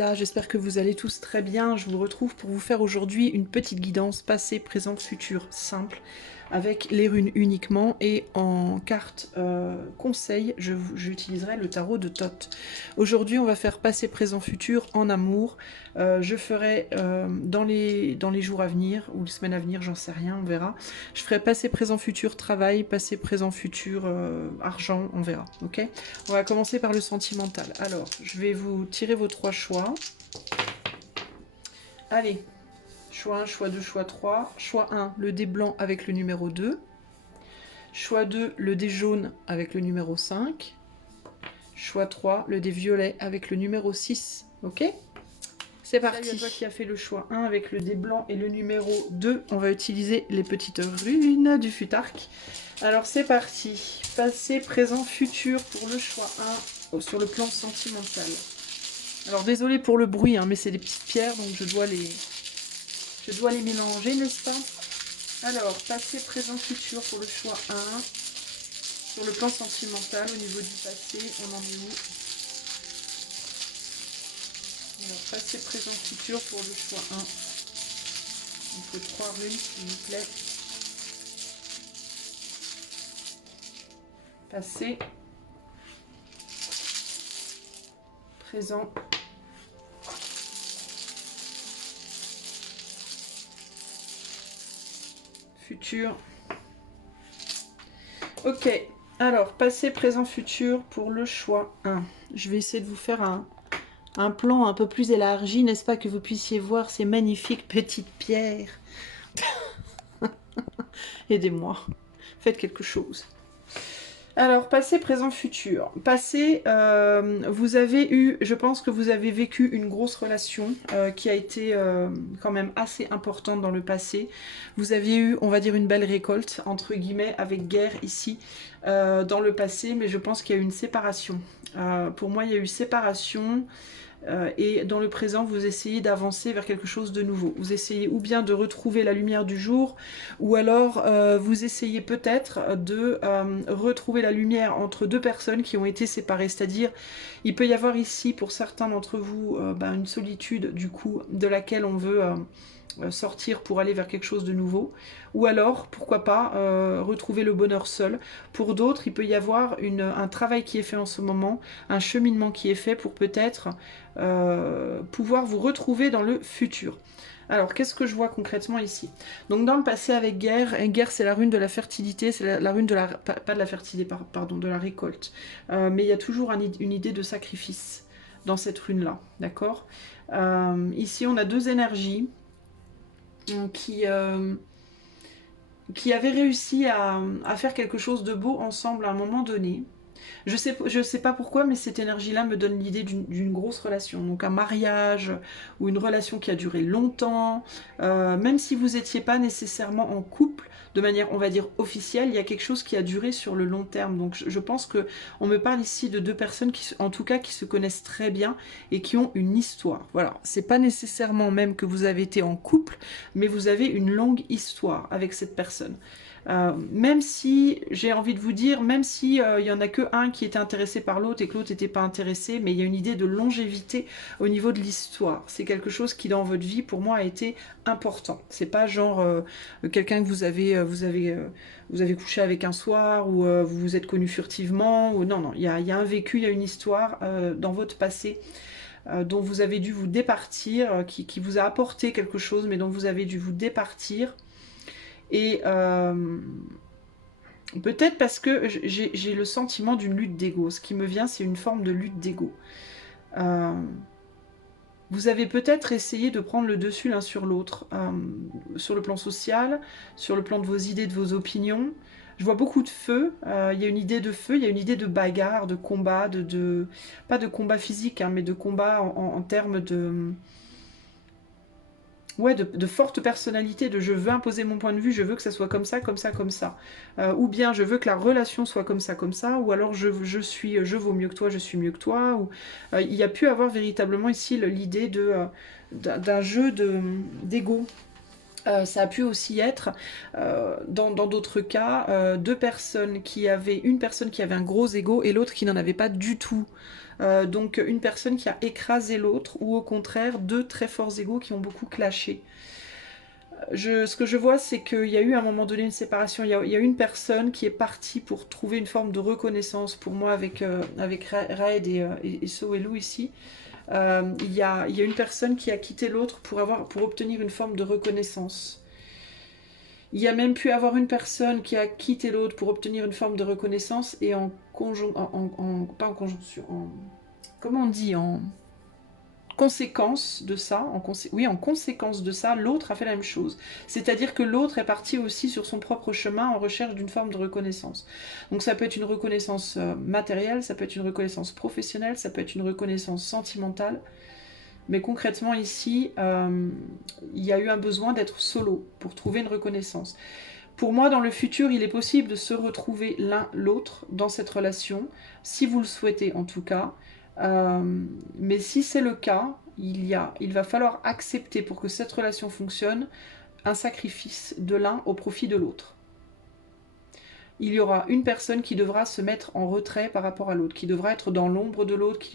Lisa, j'espère que vous allez tous très bien. Je vous retrouve pour vous faire aujourd'hui une petite guidance passé, présent, futur simple avec les runes uniquement et en carte conseil, j'utiliserai le tarot de Thoth. Aujourd'hui, on va faire passé, présent, futur en amour. Je ferai dans les jours à venir ou les semaines à venir, j'en sais rien, on verra. Je ferai passé, présent, futur travail, passé, présent, futur argent, on verra. Ok. On va commencer par le sentimental. Alors, je vais vous tirer vos 3 choix. Allez. Choix 1, choix 2, choix 3. Choix 1, le dé blanc avec le numéro 2. Choix 2, le dé jaune avec le numéro 5. Choix 3, le dé violet avec le numéro 6. Ok? C'est parti. Salut à toi qui a fait le choix 1 avec le dé blanc et le numéro 2. On va utiliser les petites runes du futark. Alors c'est parti. Passé, présent, futur pour le choix 1 sur le plan sentimental. Alors désolé pour le bruit, hein, mais c'est des petites pierres, donc je dois les mélanger, n'est-ce pas? Alors, passé, présent, futur pour le choix 1. Sur le plan sentimental, au niveau du passé, on en est où? Alors, passé, présent, futur pour le choix 1. Il faut 3 runes, s'il vous plaît. Passé. Présent. Futur. Ok, alors passé, présent, futur pour le choix 1. Je vais essayer de vous faire un plan un peu plus élargi, n'est-ce pas, que vous puissiez voir ces magnifiques petites pierres. Aidez-moi, faites quelque chose. Alors, passé, présent, futur. Passé, vous avez eu, je pense que vous avez vécu une grosse relation qui a été quand même assez importante dans le passé. Vous aviez eu, on va dire, une belle récolte, entre guillemets, avec guerre ici, dans le passé, mais je pense qu'il y a eu une séparation. Pour moi, il y a eu séparation. Et dans le présent, vous essayez d'avancer vers quelque chose de nouveau. Vous essayez ou bien de retrouver la lumière du jour, ou alors vous essayez peut-être de retrouver la lumière entre deux personnes qui ont été séparées. C'est-à-dire, il peut y avoir ici, pour certains d'entre vous, une solitude, du coup, de laquelle on veut sortir pour aller vers quelque chose de nouveau, ou alors pourquoi pas retrouver le bonheur seul. Pour d'autres, il peut y avoir un travail qui est fait en ce moment, un cheminement qui est fait pour peut-être pouvoir vous retrouver dans le futur. Alors, qu'est-ce que je vois concrètement ici? Donc, dans le passé avec guerre, et guerre c'est la rune de la fertilité, c'est la rune de la... pas de la fertilité, pardon, de la récolte. Mais il y a toujours une idée de sacrifice dans cette rune-là, d'accord? Ici, on a deux énergies qui avaient réussi à faire quelque chose de beau ensemble à un moment donné. Je sais pas pourquoi, mais cette énergie-là me donne l'idée d'une grosse relation. Donc un mariage ou une relation qui a duré longtemps. Même si vous n'étiez pas nécessairement en couple, de manière, on va dire, officielle, il y a quelque chose qui a duré sur le long terme. Donc je pense qu'on me parle ici de deux personnes qui, en tout cas, qui se connaissent très bien et qui ont une histoire. Voilà, c'est pas nécessairement même que vous avez été en couple, mais vous avez une longue histoire avec cette personne. Même si, j'ai envie de vous dire, même si il y en a que un qui était intéressé par l'autre et que l'autre n'était pas intéressé, mais il y a une idée de longévité au niveau de l'histoire. C'est quelque chose qui dans votre vie, pour moi, a été important. C'est pas genre quelqu'un que vous avez couché avec un soir ou vous vous êtes connu furtivement. Ou, non, il y a un vécu, il y a une histoire dans votre passé dont vous avez dû vous départir, qui vous a apporté quelque chose, mais dont vous avez dû vous départir. Et peut-être parce que j'ai le sentiment d'une lutte d'ego. Ce qui me vient, c'est une forme de lutte d'ego. Vous avez peut-être essayé de prendre le dessus l'un sur l'autre, sur le plan social, sur le plan de vos idées, de vos opinions. Je vois beaucoup de feu, il y a une idée de feu, il y a une idée de bagarre, de combat, pas de combat physique, hein, mais de combat en termes de... Ouais, de forte personnalité, de je veux imposer mon point de vue, je veux que ça soit comme ça, comme ça, comme ça. Ou bien je veux que la relation soit comme ça, ou alors je vaux mieux que toi, je suis mieux que toi. Ou, il y a pu avoir véritablement ici l'idée d'un jeu d'ego. Ça a pu aussi être, dans d'autres cas, deux personnes qui avaient, une personne qui avait un gros ego et l'autre qui n'en avait pas du tout. Donc une personne qui a écrasé l'autre, ou au contraire deux très forts égos qui ont beaucoup clashé. Ce que je vois, c'est qu'il y a eu à un moment donné une séparation. Il y a une personne qui est partie pour trouver une forme de reconnaissance. Pour moi, avec Raed et Soelou ici, il y a une personne qui a quitté l'autre pour obtenir une forme de reconnaissance. Il y a même pu avoir une personne qui a quitté l'autre pour obtenir une forme de reconnaissance et pas en conjonction, comment on dit, en conséquence de ça, en conséquence de ça, l'autre a fait la même chose. C'est-à-dire que l'autre est parti aussi sur son propre chemin en recherche d'une forme de reconnaissance. Donc ça peut être une reconnaissance matérielle, ça peut être une reconnaissance professionnelle, ça peut être une reconnaissance sentimentale. Mais concrètement ici, il y a eu un besoin d'être solo pour trouver une reconnaissance. Pour moi, dans le futur, il est possible de se retrouver l'un l'autre dans cette relation, si vous le souhaitez en tout cas. Mais si c'est le cas, il va falloir accepter pour que cette relation fonctionne un sacrifice de l'un au profit de l'autre. Il y aura une personne qui devra se mettre en retrait par rapport à l'autre, qui devra être dans l'ombre de l'autre,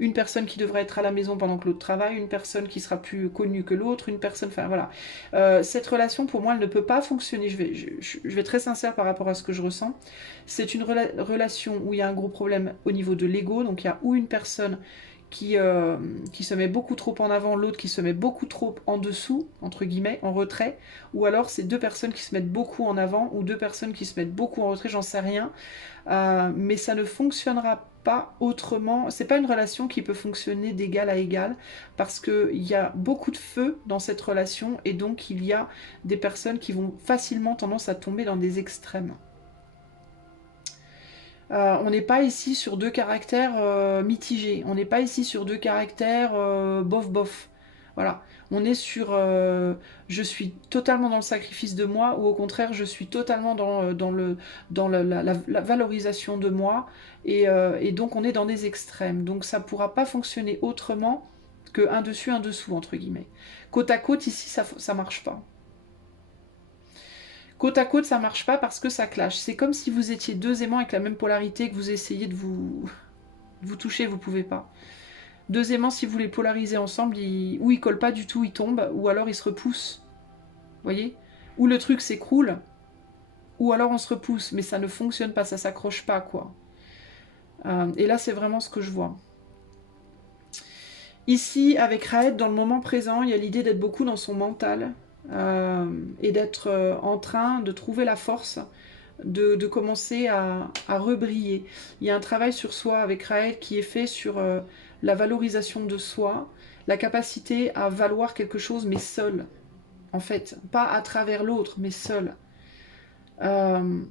une personne qui devra être à la maison pendant que l'autre travaille, une personne qui sera plus connue que l'autre, une personne... Enfin voilà. Cette relation, pour moi, elle ne peut pas fonctionner. Je vais être très sincère par rapport à ce que je ressens. C'est une relation où il y a un gros problème au niveau de l'ego, donc il y a ou une personne qui se met beaucoup trop en avant, l'autre qui se met beaucoup trop en dessous, entre guillemets, en retrait, ou alors c'est deux personnes qui se mettent beaucoup en avant, ou deux personnes qui se mettent beaucoup en retrait, j'en sais rien, mais ça ne fonctionnera pas autrement, c'est pas une relation qui peut fonctionner d'égal à égal, parce qu'il y a beaucoup de feu dans cette relation, et donc il y a des personnes qui vont facilement tendance à tomber dans des extrêmes. On n'est pas ici sur deux caractères mitigés. On n'est pas ici sur deux caractères bof bof. Voilà. On est sur je suis totalement dans le sacrifice de moi, ou au contraire je suis totalement dans la valorisation de moi, et donc on est dans des extrêmes. Donc ça ne pourra pas fonctionner autrement que un dessus, un dessous, entre guillemets. Côte à côte, ici, ça ne marche pas. Côte à côte, ça marche pas parce que ça clash. C'est comme si vous étiez deux aimants avec la même polarité, que vous essayez de vous toucher, vous pouvez pas. Deux aimants, si vous les polarisez ensemble, ou ils collent pas du tout, ils tombent, ou alors ils se repoussent. Vous voyez? Ou le truc s'écroule, ou alors on se repousse, mais ça ne fonctionne pas, ça s'accroche pas, quoi. Et là, c'est vraiment ce que je vois. Ici, avec Raed, dans le moment présent, il y a l'idée d'être beaucoup dans son mental, et d'être en train de trouver la force de commencer à rebriller. Il y a un travail sur soi avec Raël qui est fait sur la valorisation de soi, la capacité à valoir quelque chose, mais seul, en fait. Pas à travers l'autre, mais seul. Il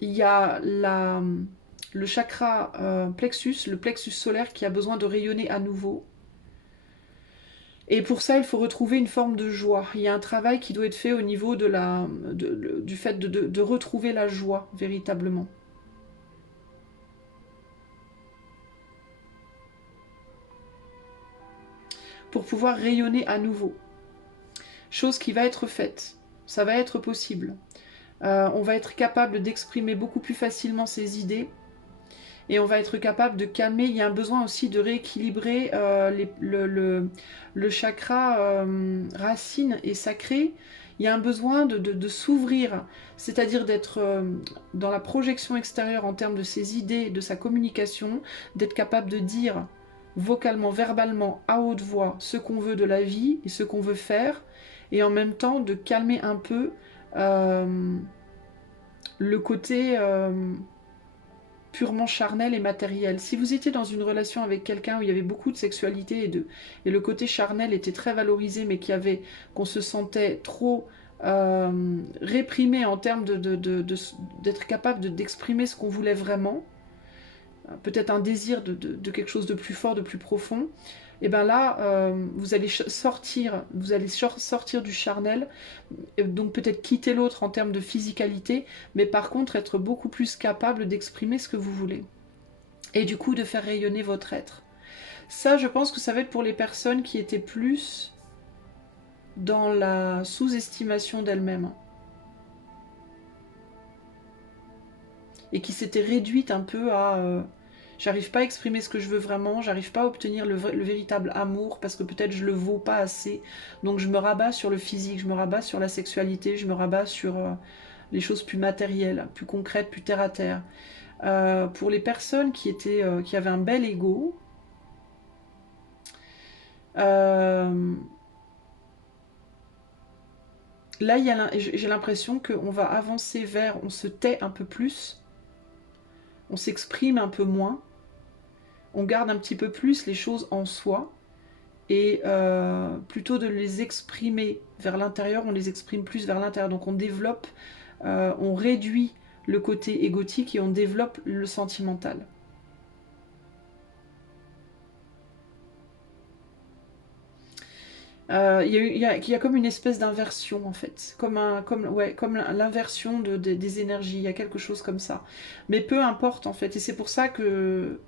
y a le chakra plexus, le plexus solaire qui a besoin de rayonner à nouveau. Et pour ça, il faut retrouver une forme de joie. Il y a un travail qui doit être fait au niveau du fait de retrouver la joie, véritablement. Pour pouvoir rayonner à nouveau. Chose qui va être faite. Ça va être possible. On va être capable d'exprimer beaucoup plus facilement ses idées. Et on va être capable de calmer. Il y a un besoin aussi de rééquilibrer le chakra racine et sacré. Il y a un besoin de s'ouvrir, c'est-à-dire d'être dans la projection extérieure en termes de ses idées, de sa communication, d'être capable de dire vocalement, verbalement, à haute voix, ce qu'on veut de la vie et ce qu'on veut faire, et en même temps de calmer un peu le côté purement charnel et matériel. Si vous étiez dans une relation avec quelqu'un où il y avait beaucoup de sexualité et le côté charnel était très valorisé, mais qu'on se sentait trop réprimé en termes d'être capable d'exprimer ce qu'on voulait vraiment, peut-être un désir de quelque chose de plus fort, de plus profond, et bien là, vous allez sortir du charnel, donc peut-être quitter l'autre en termes de physicalité, mais par contre être beaucoup plus capable d'exprimer ce que vous voulez. Et du coup de faire rayonner votre être. Ça, je pense que ça va être pour les personnes qui étaient plus dans la sous-estimation d'elle-même. Et qui s'était réduite un peu à j'arrive pas à exprimer ce que je veux vraiment, j'arrive pas à obtenir le véritable amour parce que peut-être je le vaux pas assez. Donc je me rabats sur le physique, je me rabats sur la sexualité, je me rabats sur les choses plus matérielles, plus concrètes, plus terre à terre. Pour les personnes qui avaient un bel ego, là j'ai l'impression qu'on va avancer vers, on se tait un peu plus, on s'exprime un peu moins, on garde un petit peu plus les choses en soi, et plutôt de les exprimer vers l'intérieur, on les exprime plus vers l'intérieur. Donc on développe, on réduit le côté égotique et on développe le sentimental. Il y a comme une espèce d'inversion en fait, comme l'inversion des énergies, il y a quelque chose comme ça. Mais peu importe en fait, et c'est pour ça que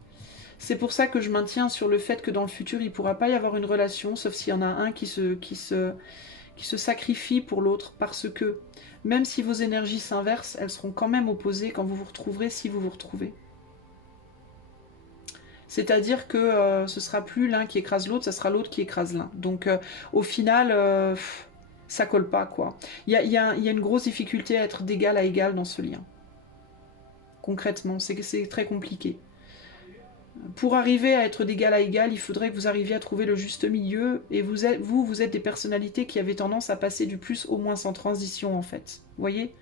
je maintiens sur le fait que dans le futur il ne pourra pas y avoir une relation, sauf s'il y en a un qui se sacrifie pour l'autre, parce que même si vos énergies s'inversent, elles seront quand même opposées quand vous vous retrouverez, si vous vous retrouvez. C'est-à-dire que ce sera plus l'un qui écrase l'autre, ça sera l'autre qui écrase l'un. Donc au final, ça colle pas quoi. Il y a une grosse difficulté à être d'égal à égal dans ce lien. Concrètement, c'est très compliqué. Pour arriver à être d'égal à égal, il faudrait que vous arriviez à trouver le juste milieu. Et vous êtes des personnalités qui avaient tendance à passer du plus au moins sans transition en fait. Vous voyez ?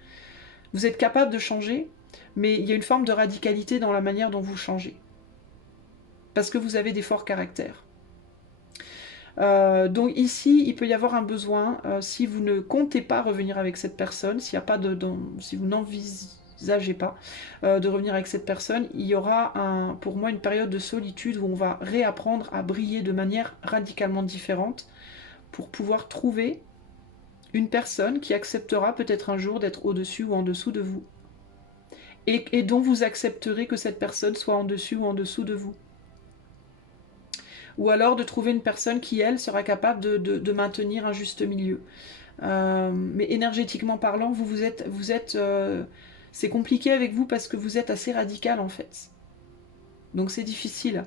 Vous êtes capable de changer, mais il y a une forme de radicalité dans la manière dont vous changez. Parce que vous avez des forts caractères. Donc ici, il peut y avoir un besoin, si vous ne comptez pas revenir avec cette personne, s'il y a pas si vous n'envisagez pas de revenir avec cette personne, il y aura pour moi une période de solitude où on va réapprendre à briller de manière radicalement différente pour pouvoir trouver une personne qui acceptera peut-être un jour d'être au-dessus ou en dessous de vous. Et dont vous accepterez que cette personne soit en dessus ou en dessous de vous. Ou alors de trouver une personne qui, elle, sera capable de maintenir un juste milieu. Mais énergétiquement parlant, vous êtes c'est compliqué avec vous parce que vous êtes assez radical en fait. Donc c'est difficile.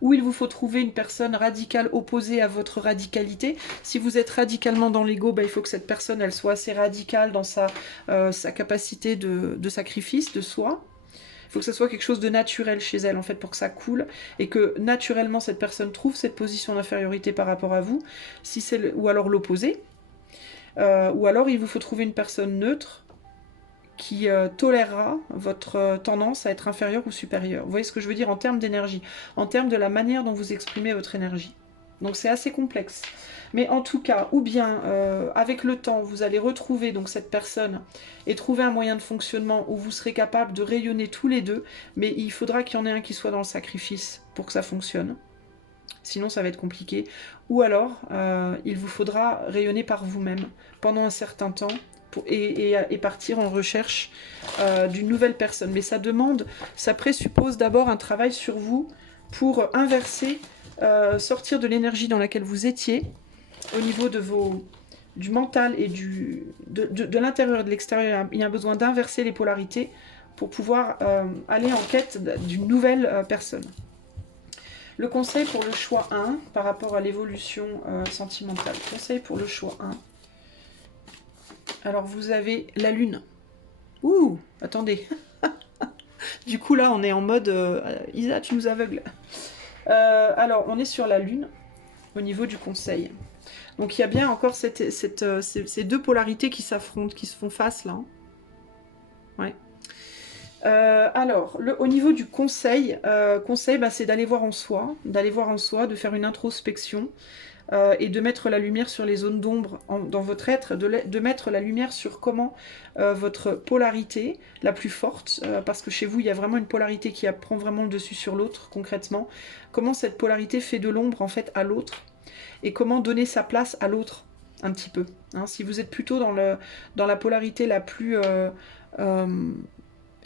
Ou il vous faut trouver une personne radicale opposée à votre radicalité. Si vous êtes radicalement dans l'ego, il faut que cette personne elle soit assez radicale dans sa capacité de sacrifice de soi. Il faut que ce soit quelque chose de naturel chez elle, en fait, pour que ça coule, et que naturellement cette personne trouve cette position d'infériorité par rapport à vous, ou alors l'opposé, ou alors il vous faut trouver une personne neutre qui tolérera votre tendance à être inférieur ou supérieur. Vous voyez ce que je veux dire en termes d'énergie, en termes de la manière dont vous exprimez votre énergie. Donc c'est assez complexe. Mais en tout cas, ou bien avec le temps, vous allez retrouver donc cette personne et trouver un moyen de fonctionnement où vous serez capable de rayonner tous les deux, mais il faudra qu'il y en ait un qui soit dans le sacrifice pour que ça fonctionne. Sinon, ça va être compliqué. Ou alors, il vous faudra rayonner par vous-même pendant un certain temps et partir en recherche d'une nouvelle personne. Mais ça présuppose d'abord un travail sur vous pour inverser, sortir de l'énergie dans laquelle vous étiez, au niveau du mental et de l'intérieur et de l'extérieur. Il y a un besoin d'inverser les polarités pour pouvoir aller en quête d'une nouvelle personne. Le conseil pour le choix 1 par rapport à l'évolution sentimentale. Conseil pour le choix 1. Alors vous avez la lune. Ouh, attendez. Du coup là on est en mode Isa, tu nous aveugles. Alors on est sur la lune au niveau du conseil. Donc il y a bien encore ces deux polarités qui s'affrontent, qui se font face là. Ouais. Alors, au niveau du conseil, c'est d'aller voir en soi, de faire une introspection et de mettre la lumière sur les zones d'ombre dans votre être, de mettre la lumière sur comment votre polarité la plus forte, parce que chez vous il y a vraiment une polarité qui prend vraiment le dessus sur l'autre concrètement, comment cette polarité fait de l'ombre en fait à l'autre et comment donner sa place à l'autre un petit peu. Hein. Si vous êtes plutôt dans la polarité la plus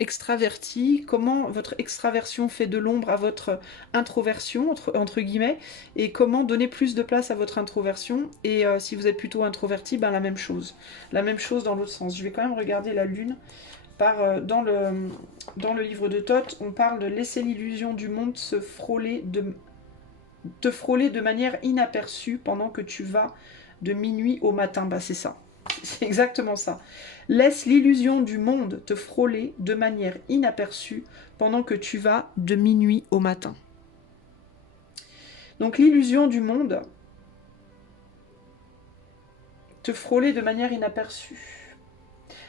extraverti, comment votre extraversion fait de l'ombre à votre introversion, entre guillemets, et comment donner plus de place à votre introversion, et si vous êtes plutôt introverti, ben la même chose. La même chose dans l'autre sens. Je vais quand même regarder la lune. Dans le livre de Thoth, on parle de laisser l'illusion du monde te frôler de manière inaperçue pendant que tu vas de minuit au matin. Bah c'est ça, c'est exactement ça. Laisse l'illusion du monde te frôler de manière inaperçue pendant que tu vas de minuit au matin. Donc l'illusion du monde te frôler de manière inaperçue.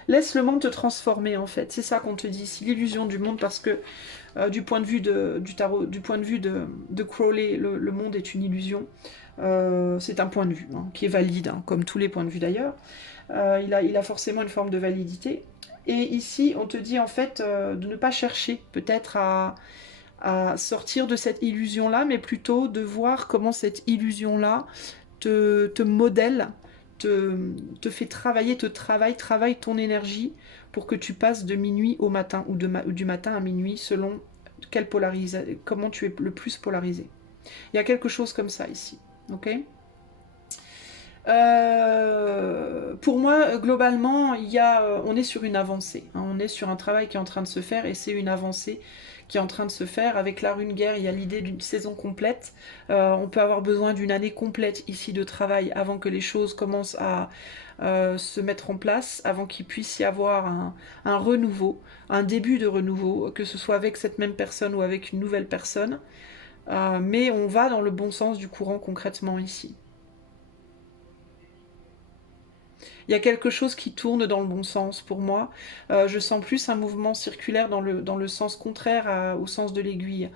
Laisse le monde te transformer en fait, c'est ça qu'on te dit ici, l'illusion du monde, parce que du point de vue du tarot, du point de vue de Crowley, le monde est une illusion. C'est un point de vue qui est valide, comme tous les points de vue d'ailleurs. Il a forcément une forme de validité. Et ici, on te dit en fait de ne pas chercher peut-être à sortir de cette illusion-là, mais plutôt de voir comment cette illusion-là te modèle, te fait travailler, travaille ton énergie pour que tu passes de minuit au matin ou du matin à minuit selon comment tu es le plus polarisé. Il y a quelque chose comme ça ici, ok. Pour moi, globalement, on est sur une avancée. On est sur un travail qui est en train de se faire et c'est une avancée qui est en train de se faire. Avec la rune guerre, il y a l'idée d'une saison complète. On peut avoir besoin d'une année complète ici de travail avant que les choses commencent à se mettre en place, avant qu'il puisse y avoir un renouveau, un début de renouveau, que ce soit avec cette même personne ou avec une nouvelle personne. Mais on va dans le bon sens du courant concrètement ici. Il y a quelque chose qui tourne dans le bon sens pour moi. Je sens plus un mouvement circulaire dans le sens contraire au sens de l'aiguille.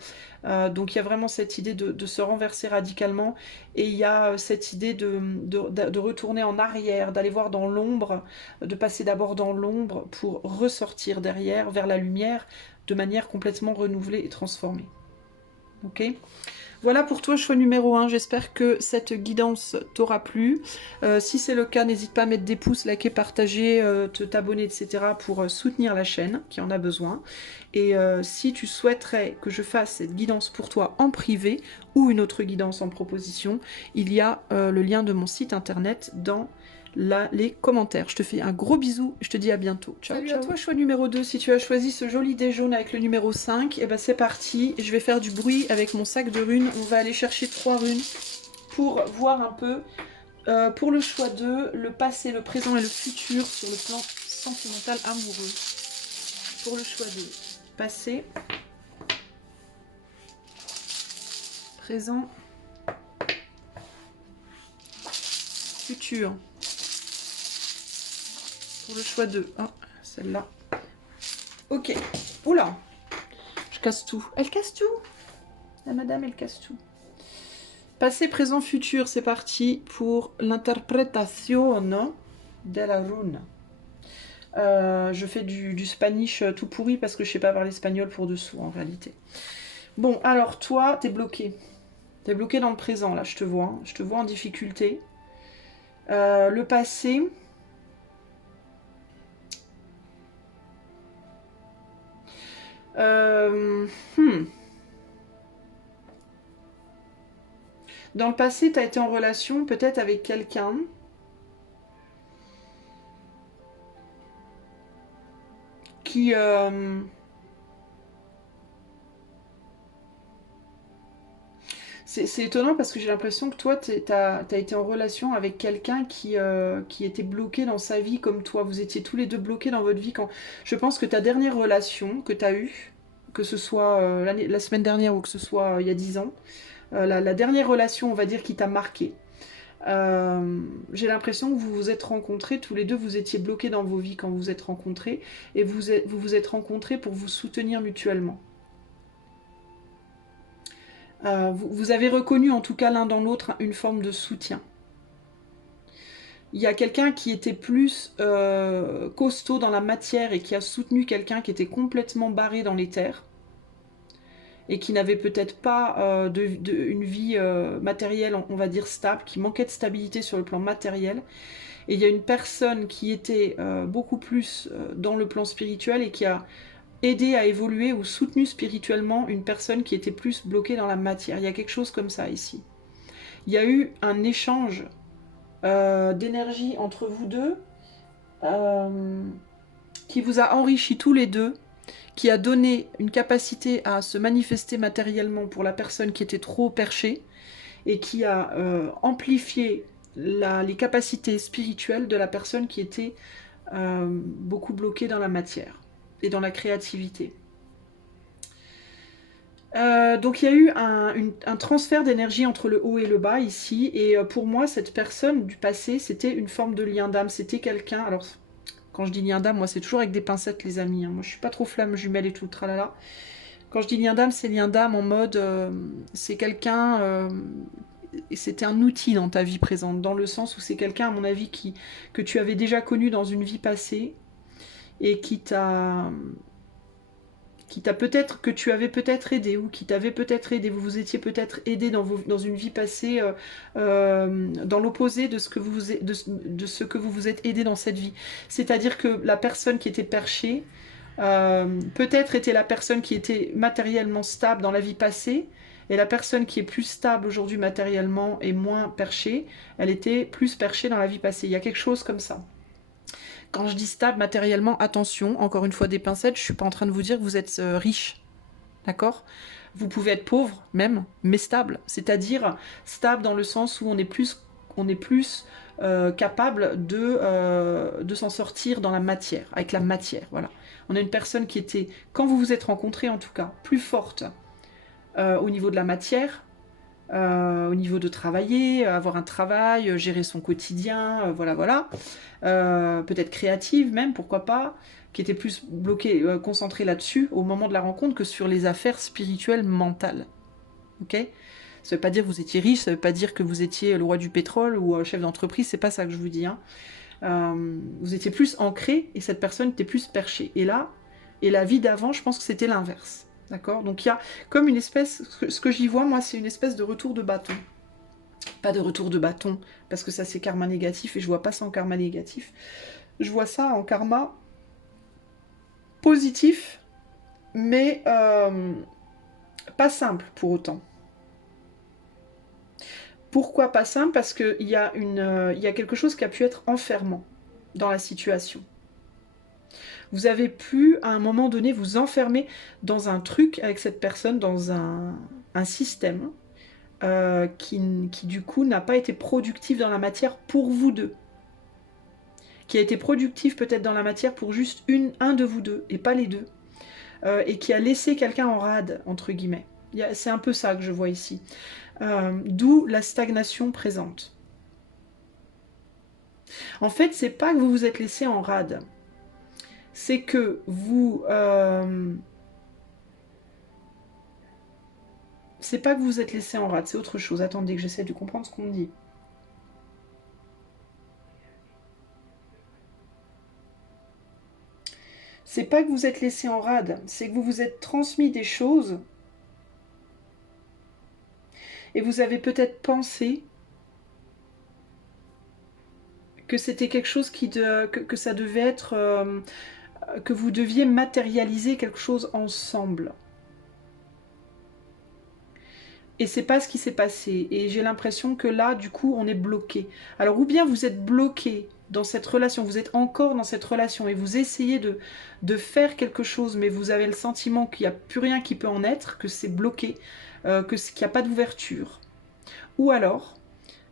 Donc il y a vraiment cette idée de se renverser radicalement. Et il y a cette idée de retourner en arrière, d'aller voir dans l'ombre, de passer d'abord dans l'ombre pour ressortir derrière, vers la lumière, de manière complètement renouvelée et transformée. Ok ? Voilà pour toi, choix numéro 1. J'espère que cette guidance t'aura plu. Si c'est le cas, n'hésite pas à mettre des pouces, liker, partager, t'abonner, etc. pour soutenir la chaîne qui en a besoin. Et si tu souhaiterais que je fasse cette guidance pour toi en privé ou une autre guidance en proposition, il y a le lien de mon site internet dans les commentaires. Je te fais un gros bisou, je te dis à bientôt. Ciao, salut ciao. À toi, choix numéro 2. Si tu as choisi ce joli dé jaune avec le numéro 5, et ben c'est parti. Je vais faire du bruit avec mon sac de runes. On va aller chercher 3 runes pour voir un peu, pour le choix 2, le passé, le présent et le futur sur le plan sentimental amoureux. Pour le choix 2, passé, présent, futur. Pour le choix 2. Ah, celle-là. Ok. Oula. Je casse tout. Elle casse tout. La madame, elle casse tout. Passé, présent, futur. C'est parti pour l'interprétation de la rune. Je fais du Spanish tout pourri parce que je sais pas parler espagnol pour dessous en réalité. Bon, alors toi, t'es bloqué. T'es bloqué dans le présent, là, je te vois. Je te vois en difficulté. Le passé... Dans le passé, tu as été en relation peut-être avec quelqu'un qui... C'est étonnant parce que j'ai l'impression que toi, tu as été en relation avec quelqu'un qui était bloqué dans sa vie comme toi. Vous étiez tous les deux bloqués dans votre vie. Je pense que ta dernière relation que tu as eue, que ce soit la semaine dernière ou que ce soit il y a 10 ans, la dernière relation, on va dire, qui t'a marqué. J'ai l'impression que vous vous êtes rencontrés, tous les deux, vous étiez bloqués dans vos vies quand vous vous êtes rencontrés, et vous vous êtes rencontrés pour vous soutenir mutuellement. Vous avez reconnu en tout cas l'un dans l'autre une forme de soutien. Il y a quelqu'un qui était plus costaud dans la matière et qui a soutenu quelqu'un qui était complètement barré dans les terres et qui n'avait peut-être pas une vie matérielle, on va dire, stable, qui manquait de stabilité sur le plan matériel. Et il y a une personne qui était beaucoup plus dans le plan spirituel et qui a aidé à évoluer ou soutenu spirituellement une personne qui était plus bloquée dans la matière. Il y a quelque chose comme ça ici. Il y a eu un échange d'énergie entre vous deux qui vous a enrichi tous les deux, qui a donné une capacité à se manifester matériellement pour la personne qui était trop perchée et qui a amplifié les capacités spirituelles de la personne qui était beaucoup bloquée dans la matière et dans la créativité. Donc il y a eu un transfert d'énergie entre le haut et le bas ici, et pour moi cette personne du passé c'était une forme de lien d'âme, c'était quelqu'un, alors quand je dis lien d'âme, moi c'est toujours avec des pincettes les amis, hein. Moi je suis pas trop flamme jumelle et tout, tralala. Quand je dis lien d'âme, c'est lien d'âme en mode c'est quelqu'un, et c'était un outil dans ta vie présente, dans le sens où c'est quelqu'un à mon avis que tu avais déjà connu dans une vie passée, et qui t'a peut-être, que tu avais peut-être aidé, ou qui t'avait peut-être aidé, vous vous étiez peut-être aidé dans une vie passée, dans l'opposé de ce que vous vous êtes aidé dans cette vie. C'est-à-dire que la personne qui était perchée, peut-être était la personne qui était matériellement stable dans la vie passée, et la personne qui est plus stable aujourd'hui matériellement et moins perchée, elle était plus perchée dans la vie passée. Il y a quelque chose comme ça. Quand je dis stable matériellement, attention, encore une fois des pincettes, je suis pas en train de vous dire que vous êtes riche, d'accord? Vous pouvez être pauvre même, mais stable, c'est-à-dire stable dans le sens où on est plus capable de s'en sortir dans la matière, avec la matière, voilà. On a une personne qui était, quand vous vous êtes rencontrés en tout cas, plus forte au niveau de la matière, au niveau de travailler, avoir un travail, gérer son quotidien, voilà, voilà. Peut-être créative même, pourquoi pas, qui était plus bloquée, concentrée là-dessus au moment de la rencontre que sur les affaires spirituelles mentales. Ok ? Ça veut pas dire que vous étiez riche, ça veut pas dire que vous étiez le roi du pétrole ou chef d'entreprise, c'est pas ça que je vous dis. Hein. Vous étiez plus ancré et cette personne était plus perchée. Et là, et la vie d'avant, je pense que c'était l'inverse. D'accord ? Donc il y a comme une espèce, ce que j'y vois moi, c'est une espèce de retour de bâton. Pas de retour de bâton, parce que ça c'est karma négatif et je vois pas ça en karma négatif. Je vois ça en karma positif, mais pas simple pour autant. Pourquoi pas simple? Parce qu'il y a quelque chose qui a pu être enfermant dans la situation. Vous avez pu, à un moment donné, vous enfermer dans un truc avec cette personne, dans un système qui, du coup, n'a pas été productif dans la matière pour vous deux. Qui a été productif peut-être dans la matière pour juste un de vous deux, et pas les deux. Et qui a laissé quelqu'un en rade, entre guillemets. C'est un peu ça que je vois ici. D'où la stagnation présente. En fait, c'est pas que vous vous êtes laissé en rade. C'est que vous... c'est pas que vous vous êtes laissé en rade, c'est autre chose. Attendez que j'essaie de comprendre ce qu'on me dit. C'est pas que vous êtes laissé en rade, c'est que vous vous êtes transmis des choses et vous avez peut-être pensé que c'était quelque chose que ça devait être... que vous deviez matérialiser quelque chose ensemble. Et c'est pas ce qui s'est passé. Et j'ai l'impression que là, du coup, on est bloqué. Alors, ou bien vous êtes bloqué dans cette relation, vous êtes encore dans cette relation et vous essayez de faire quelque chose, mais vous avez le sentiment qu'il n'y a plus rien qui peut en être, que c'est bloqué, qu'il n'y a pas d'ouverture. Ou alors,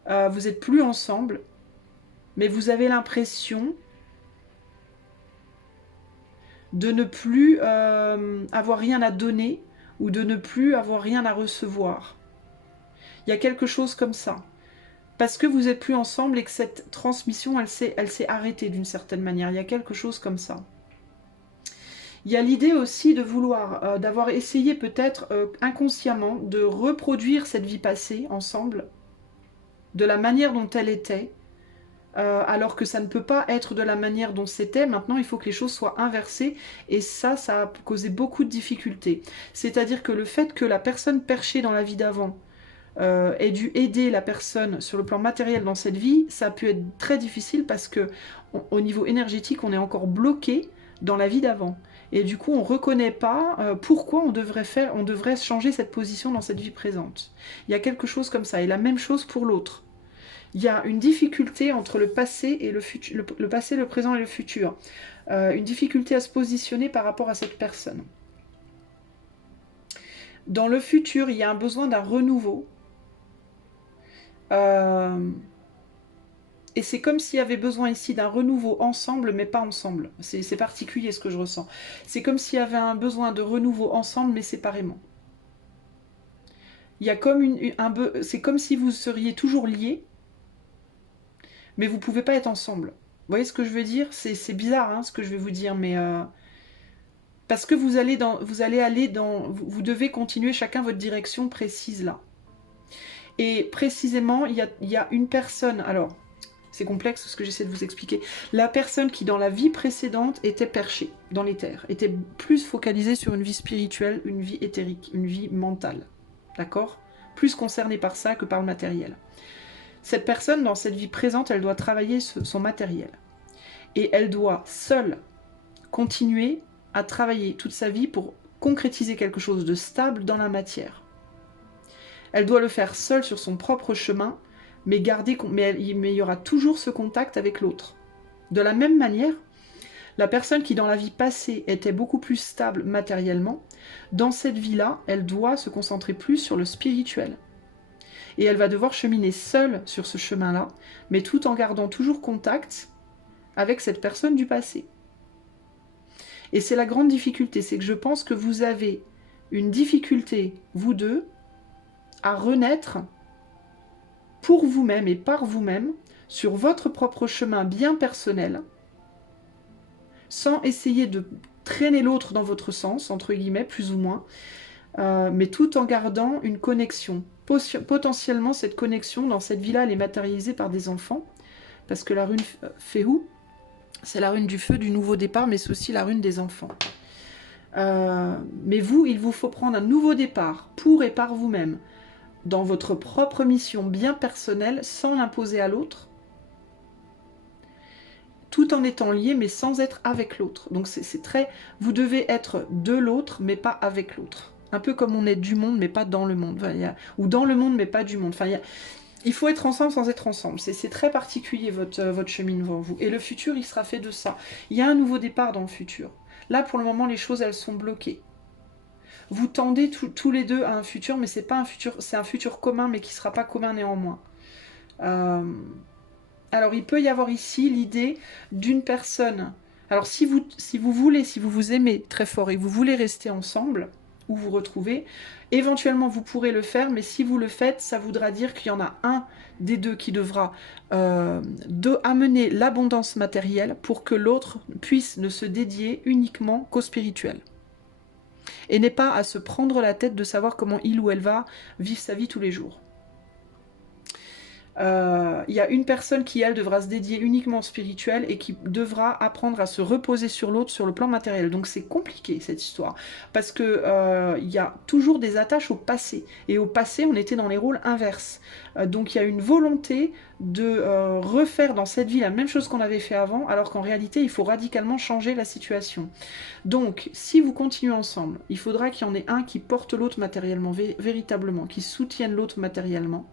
vous n'êtes plus ensemble, mais vous avez l'impression de ne plus avoir rien à donner ou de ne plus avoir rien à recevoir. Il y a quelque chose comme ça. Parce que vous n'êtes plus ensemble et que cette transmission, elle s'est arrêtée d'une certaine manière. Il y a quelque chose comme ça. Il y a l'idée aussi de vouloir, d'avoir essayé peut-être inconsciemment de reproduire cette vie passée ensemble, de la manière dont elle était, alors que ça ne peut pas être de la manière dont c'était. Maintenant, il faut que les choses soient inversées, et ça a causé beaucoup de difficultés. C'est-à-dire que le fait que la personne perchée dans la vie d'avant ait dû aider la personne sur le plan matériel dans cette vie, ça a pu être très difficile parce que au niveau énergétique, on est encore bloqué dans la vie d'avant. Et du coup, on ne reconnaît pas pourquoi on devrait changer cette position dans cette vie présente. Il y a quelque chose comme ça. Et la même chose pour l'autre. Il y a une difficulté entre le passé et le futur, le passé, le présent et le futur. Une difficulté à se positionner par rapport à cette personne. Dans le futur, il y a un besoin d'un renouveau. Et c'est comme s'il y avait besoin ici d'un renouveau ensemble, mais pas ensemble. C'est particulier ce que je ressens. C'est comme s'il y avait un besoin de renouveau ensemble, mais séparément. Il y a comme c'est comme si vous seriez toujours liés, mais vous ne pouvez pas être ensemble. Vous voyez ce que je veux dire? C'est bizarre hein, ce que je vais vous dire, mais... parce que vous devez continuer chacun votre direction précise là. Et précisément, il y a une personne... Alors, c'est complexe ce que j'essaie de vous expliquer. La personne qui, dans la vie précédente, était perchée dans les terres, était plus focalisée sur une vie spirituelle, une vie éthérique, une vie mentale. D'accord? Plus concernée par ça que par le matériel. Cette personne, dans cette vie présente, elle doit travailler son matériel. Et elle doit, seule, continuer à travailler toute sa vie pour concrétiser quelque chose de stable dans la matière. Elle doit le faire seule sur son propre chemin, mais il y aura toujours ce contact avec l'autre. De la même manière, la personne qui dans la vie passée était beaucoup plus stable matériellement, dans cette vie-là, elle doit se concentrer plus sur le spirituel. Et elle va devoir cheminer seule sur ce chemin-là, mais tout en gardant toujours contact avec cette personne du passé. Et c'est la grande difficulté, c'est que je pense que vous avez une difficulté, vous deux, à renaître pour vous-même et par vous-même, sur votre propre chemin bien personnel, sans essayer de traîner l'autre dans votre sens, entre guillemets, plus ou moins, mais tout en gardant une connexion. Potentiellement, cette connexion, dans cette vie-là, elle est matérialisée par des enfants, parce que la rune Féhou, c'est la rune du feu, du nouveau départ, mais c'est aussi la rune des enfants. Mais vous, il vous faut prendre un nouveau départ, pour et par vous-même, dans votre propre mission bien personnelle, sans l'imposer à l'autre, tout en étant lié, mais sans être avec l'autre. Donc c'est très... Vous devez être de l'autre, mais pas avec l'autre. Un peu comme on est du monde, mais pas dans le monde. Enfin, ou dans le monde, mais pas du monde. Enfin, il faut être ensemble sans être ensemble. C'est très particulier, votre chemin devant vous. Et le futur, il sera fait de ça. Il y a un nouveau départ dans le futur. Là, pour le moment, les choses, elles sont bloquées. Vous tendez tous les deux à un futur, mais c'est pas un futur, c'est un futur commun, mais qui sera pas commun néanmoins. Alors, il peut y avoir ici l'idée d'une personne. Alors, si vous vous aimez très fort et vous voulez rester ensemble, ou vous retrouver, éventuellement vous pourrez le faire, mais si vous le faites, ça voudra dire qu'il y en a un des deux qui devra amener l'abondance matérielle pour que l'autre puisse ne se dédier uniquement qu'au spirituel. Et n'ait pas à se prendre la tête de savoir comment il ou elle va vivre sa vie tous les jours. Il y a une personne qui, elle, devra se dédier uniquement au spirituel et qui devra apprendre à se reposer sur l'autre sur le plan matériel. Donc c'est compliqué cette histoire, parce que il y a toujours des attaches au passé. Et au passé, on était dans les rôles inverses. Donc il y a une volonté de refaire dans cette vie la même chose qu'on avait fait avant, alors qu'en réalité, il faut radicalement changer la situation. Donc, si vous continuez ensemble, il faudra qu'il y en ait un qui porte l'autre matériellement, véritablement, qui soutienne l'autre matériellement,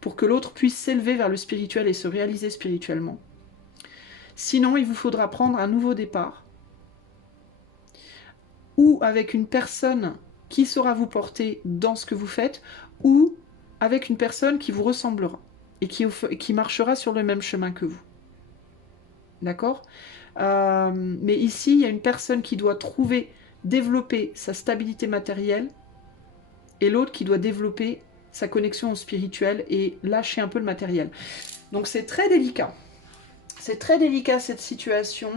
pour que l'autre puisse s'élever vers le spirituel et se réaliser spirituellement. Sinon, il vous faudra prendre un nouveau départ, ou avec une personne qui saura vous porter dans ce que vous faites, ou avec une personne qui vous ressemblera, et qui marchera sur le même chemin que vous. D'accord ? Mais ici, il y a une personne qui doit développer sa stabilité matérielle, et l'autre qui doit développer sa connexion au spirituel et lâcher un peu le matériel. Donc c'est très délicat. C'est très délicat cette situation,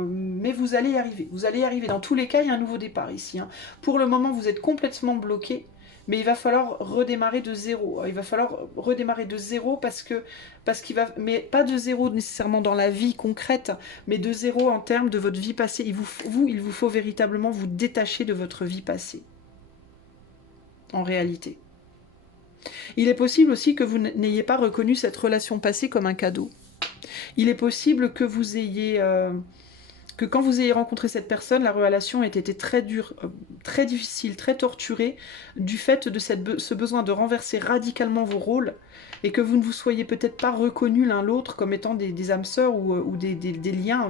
mais vous allez y arriver. Vous allez y arriver. Dans tous les cas, il y a un nouveau départ ici. Hein. Pour le moment, vous êtes complètement bloqué, mais il va falloir redémarrer de zéro. Il va falloir redémarrer de zéro parce qu'il va... Mais pas de zéro nécessairement dans la vie concrète, mais de zéro en termes de votre vie passée. Il vous faut véritablement vous détacher de votre vie passée. En réalité. Il est possible aussi que vous n'ayez pas reconnu cette relation passée comme un cadeau. Il est possible que vous ayez que quand vous ayez rencontré cette personne, la relation a été très dure, très difficile, très torturée, du fait de ce besoin de renverser radicalement vos rôles, et que vous ne vous soyez peut-être pas reconnus l'un l'autre comme étant des âmes sœurs ou des liens,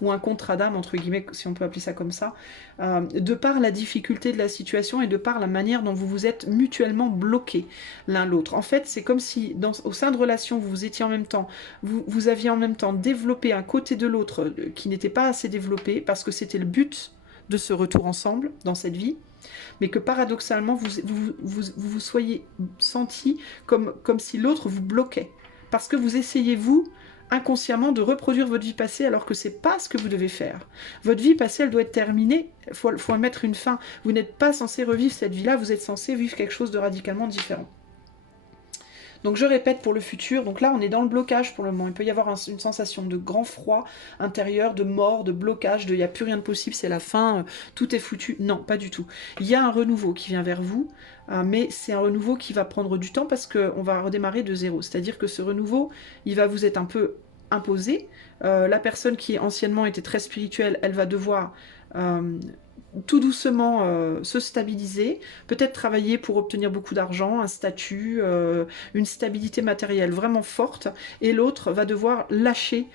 ou un contrat d'âme, entre guillemets, si on peut appeler ça comme ça, de par la difficulté de la situation et de par la manière dont vous vous êtes mutuellement bloqués l'un l'autre. En fait, c'est comme si, au sein de relations, vous étiez en même temps, vous aviez en même temps développé un côté de l'autre qui n'était pas assez développé, parce que c'était le but de ce retour ensemble dans cette vie, mais que paradoxalement, vous soyez senti comme si l'autre vous bloquait. Parce que vous essayez, vous, inconsciemment, de reproduire votre vie passée, alors que c'est pas ce que vous devez faire. Votre vie passée, elle doit être terminée, il faut mettre une fin. Vous n'êtes pas censé revivre cette vie-là, vous êtes censé vivre quelque chose de radicalement différent. Donc je répète pour le futur, donc là on est dans le blocage pour le moment, il peut y avoir une sensation de grand froid intérieur, de mort, de blocage, de il n'y a plus rien de possible, c'est la fin, tout est foutu. Non, pas du tout. Il y a un renouveau qui vient vers vous, mais c'est un renouveau qui va prendre du temps parce qu'on va redémarrer de zéro. C'est-à-dire que ce renouveau, il va vous être un peu imposé. La personne qui anciennement était très spirituelle, elle va devoir tout doucement se stabiliser, peut-être travailler pour obtenir beaucoup d'argent, un statut, une stabilité matérielle vraiment forte, et l'autre va devoir lâcher,